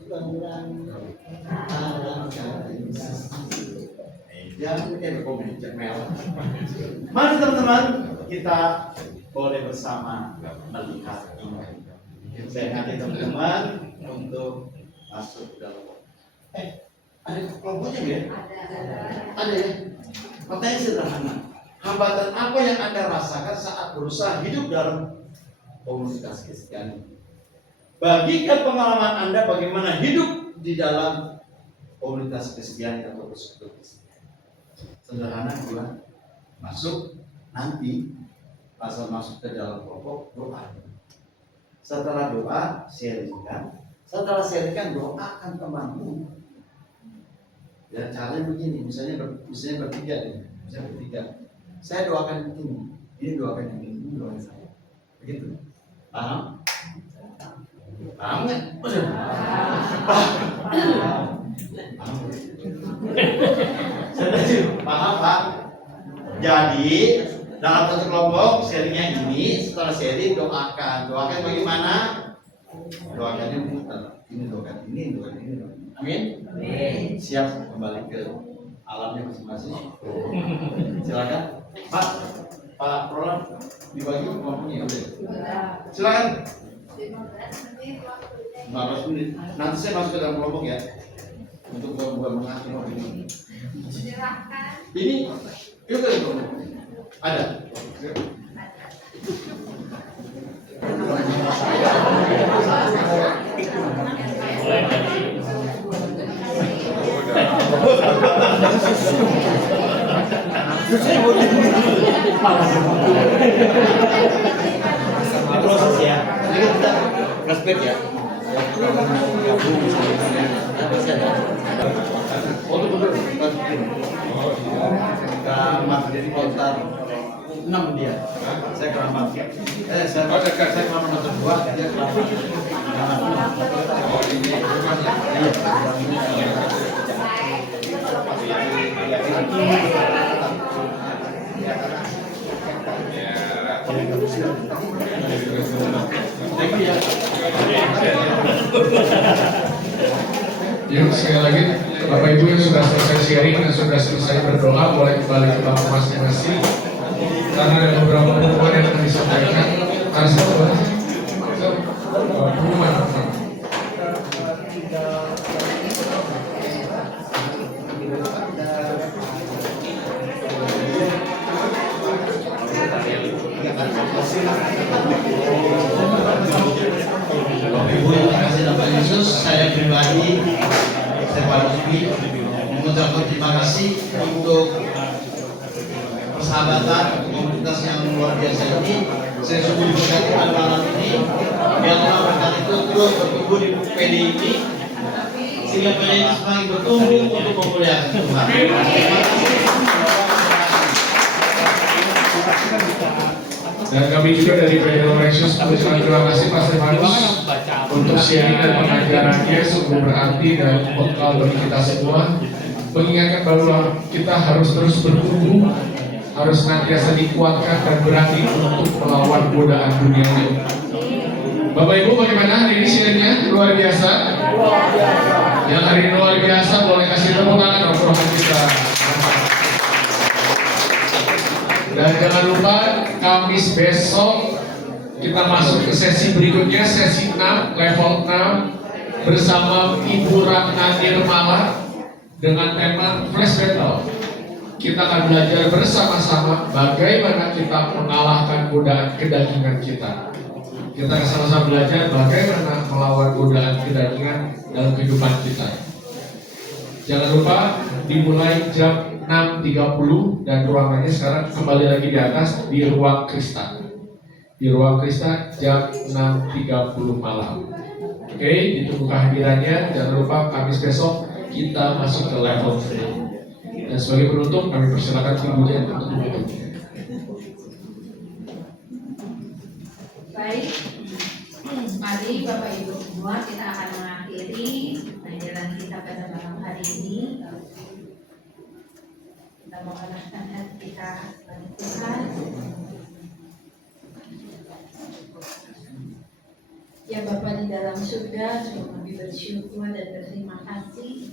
Mari teman-teman, kita boleh bersama melihat ini. Saya ngajak teman-teman untuk masuk ke dalam. Ada kelompoknya ya? Ada ya? Pertanyaan sederhana. Hambatan apa yang Anda rasakan saat berusaha hidup dalam komunitas Kristiani? Bagikan pengalaman Anda bagaimana hidup di dalam komunitas Kristiani atau persekutuan Kristiani. Sederhana juga masuk nanti pasal masuk ke dalam kelompok doa. Setelah doa sharingkan. Setelah sharingkan doakan temanmu. Ya caranya begini, misalnya bertiga nih, misalnya bertiga. Saya doakan ini doakan yang ini doakan saya. Begitu. Paham? Paham nggak? Paham Pak? Jadi dalam satu kelompok sharingnya ini, setelah sharing doakan bagaimana? Doakannya muter. Ini doakan ini, doakan ini. Amin. Siap kembali ke alamnya masing-masing. Silakan. Pak Prolan dibagi kelompoknya udah. Silakan. 15 menit. Nanti saya masuk ke dalam kelompok ya. Untuk buat mengakhiri ini. Ini yuk ke kelompok. Ada. Ini proses ya. Ini kita respect ya. Kamar jadi kontar 6 dia. Saya kamar. Saya kamar nomor 2 dia kamar. Yuk sekali lagi Bapak Ibu yang sudah selesai sharing dan sudah selesai berdoa boleh kembali ke bangku masing-masing karena ada beberapa pengumuman yang akan disampaikan. Harus pengumuman. Bapak Ibu yang terkasih dalam Tuhan Yesus, saya pribadi Stefanus Dwi mengucapkan terima kasih untuk persahabatan komunitas yang luar biasa ini. Saya sungguh diberkati pada malam ini. Biarlah berkat itu terus bertumbuh di PD ini, sehingga PD ini semakin bertumbuh untuk memuliakan Tuhan. Terima kasih. Dan kami juga dari PD Lorenzus mengucapkan terima kasih Pak Stefanus untuk sharing dan pengajarannya, sungguh berarti dan bekal bagi kita semua, mengingatkan bahwa kita harus terus bertumbuh, harus senantiasa dikuatkan dan berani untuk melawan godaan dunia ini. Bapak Ibu, bagaimana hari ini sharingnya? Luar biasa. Yang hari ini luar biasa, boleh kasih tepuk tangan untuk rohani kita. Dan jangan lupa Kamis besok kita masuk ke sesi berikutnya, sesi 6, level 6 bersama Ibu Ratna Nirmala dengan tema Flash Battle. Kita akan belajar bersama-sama bagaimana kita mengalahkan godaan kedagingan kita. Kita akan sama-sama belajar bagaimana melawan godaan kedagingan dalam kehidupan kita. Jangan lupa dimulai jam 6.30 dan ruangannya sekarang kembali lagi di atas di ruang Krista. Di ruang Krista jam 6.30 malam. Oke, ditunggu kehadirannya. Jangan lupa Kamis besok kita masuk ke level 3. Dan sebagai penutup kami persilakan ibunya untuk menutupnya. Baik, mari Bapak Ibu semua kita akan mengakhiri pengajaran kita pada malam hari ini. Kita mengarahkan hati kita kepada Tuhan. Ya Bapa di dalam surga, sungguh kami bersyukur dan berterima kasih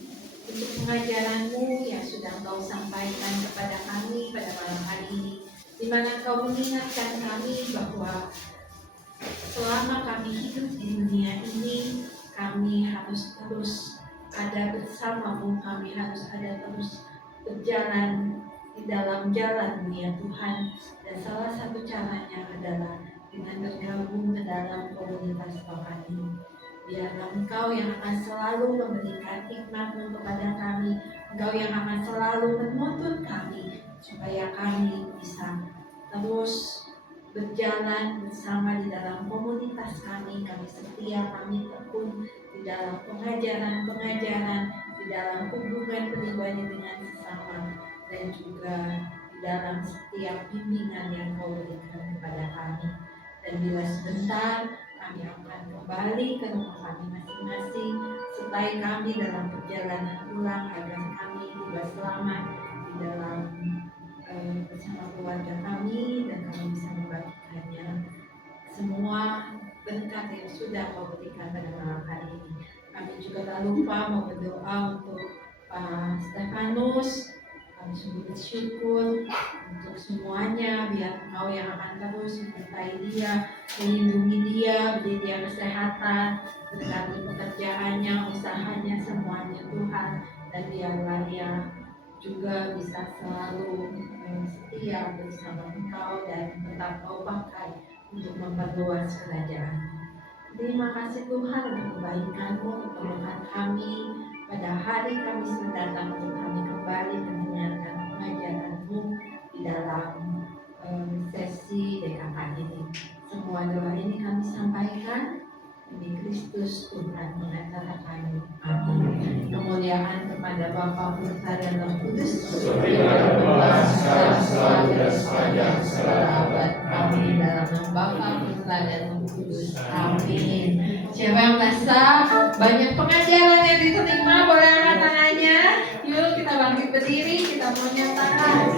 untuk pengajaran-Mu yang sudah Engkau sampaikan kepada kami pada malam hari ini, di mana Engkau mengingatkan kami bahwa selama kami hidup di dunia ini, kami harus terus ada bersama-Mu, kami harus ada terus berjalan di dalam jalan-Mu ya Tuhan. Dan salah satu caranya adalah dengan bergabung ke dalam komunitas rohani. Biarlah Engkau yang akan selalu memberikan hikmat-Mu kepada kami, Engkau yang akan selalu menuntun kami supaya kami bisa terus berjalan bersama di dalam komunitas kami setia, kami tekun di dalam pengajaran-pengajaran, di dalam hubungan pribadi dengan sesama, dan juga di dalam setiap bimbingan yang Kau berikan kepada kami. Dan bila sebentar kami akan kembali ke rumah kami masing-masing, sertai kami dalam perjalanan pulang agar kami tiba selamat di dalam bersama keluarga kami, dan kami bisa membagikannya semua berkat yang sudah Kau berikan pada malam hari ini. Kami juga tak lupa mau berdoa untuk Pak Stefanus. Kami sungguh bersyukur untuk semuanya, biar Engkau yang akan terus menyertai dia, melindungi dia, beri dia kesehatan, berkati pekerjaannya, usahanya, semuanya Tuhan. Dan biarlah dia juga bisa selalu setia bersama Engkau dan tetap Kau pakai untuk memperluas kerajaan. Terima kasih Tuhan untuk kebaikan-Mu, untuk berkat kami pada hari Kamis mendatang, untuk kami kembali mendengarkan pengajaran-Mu di dalam sesi DKK ini. Semua doa ini kami sampaikan demi Kristus Tuhan antara kami. Amin. Kemuliaan kepada Bapa, Putra dan Roh Kudus. Selalu dan sepanjang segala abad. Amin. Dalam nama Bapa, Putra dan Roh Kudus. Amin. Siapa yang merasa banyak pengajaran yang diterima, boleh angkat tangannya. Yuk kita bangkit berdiri, kita mau nyatakan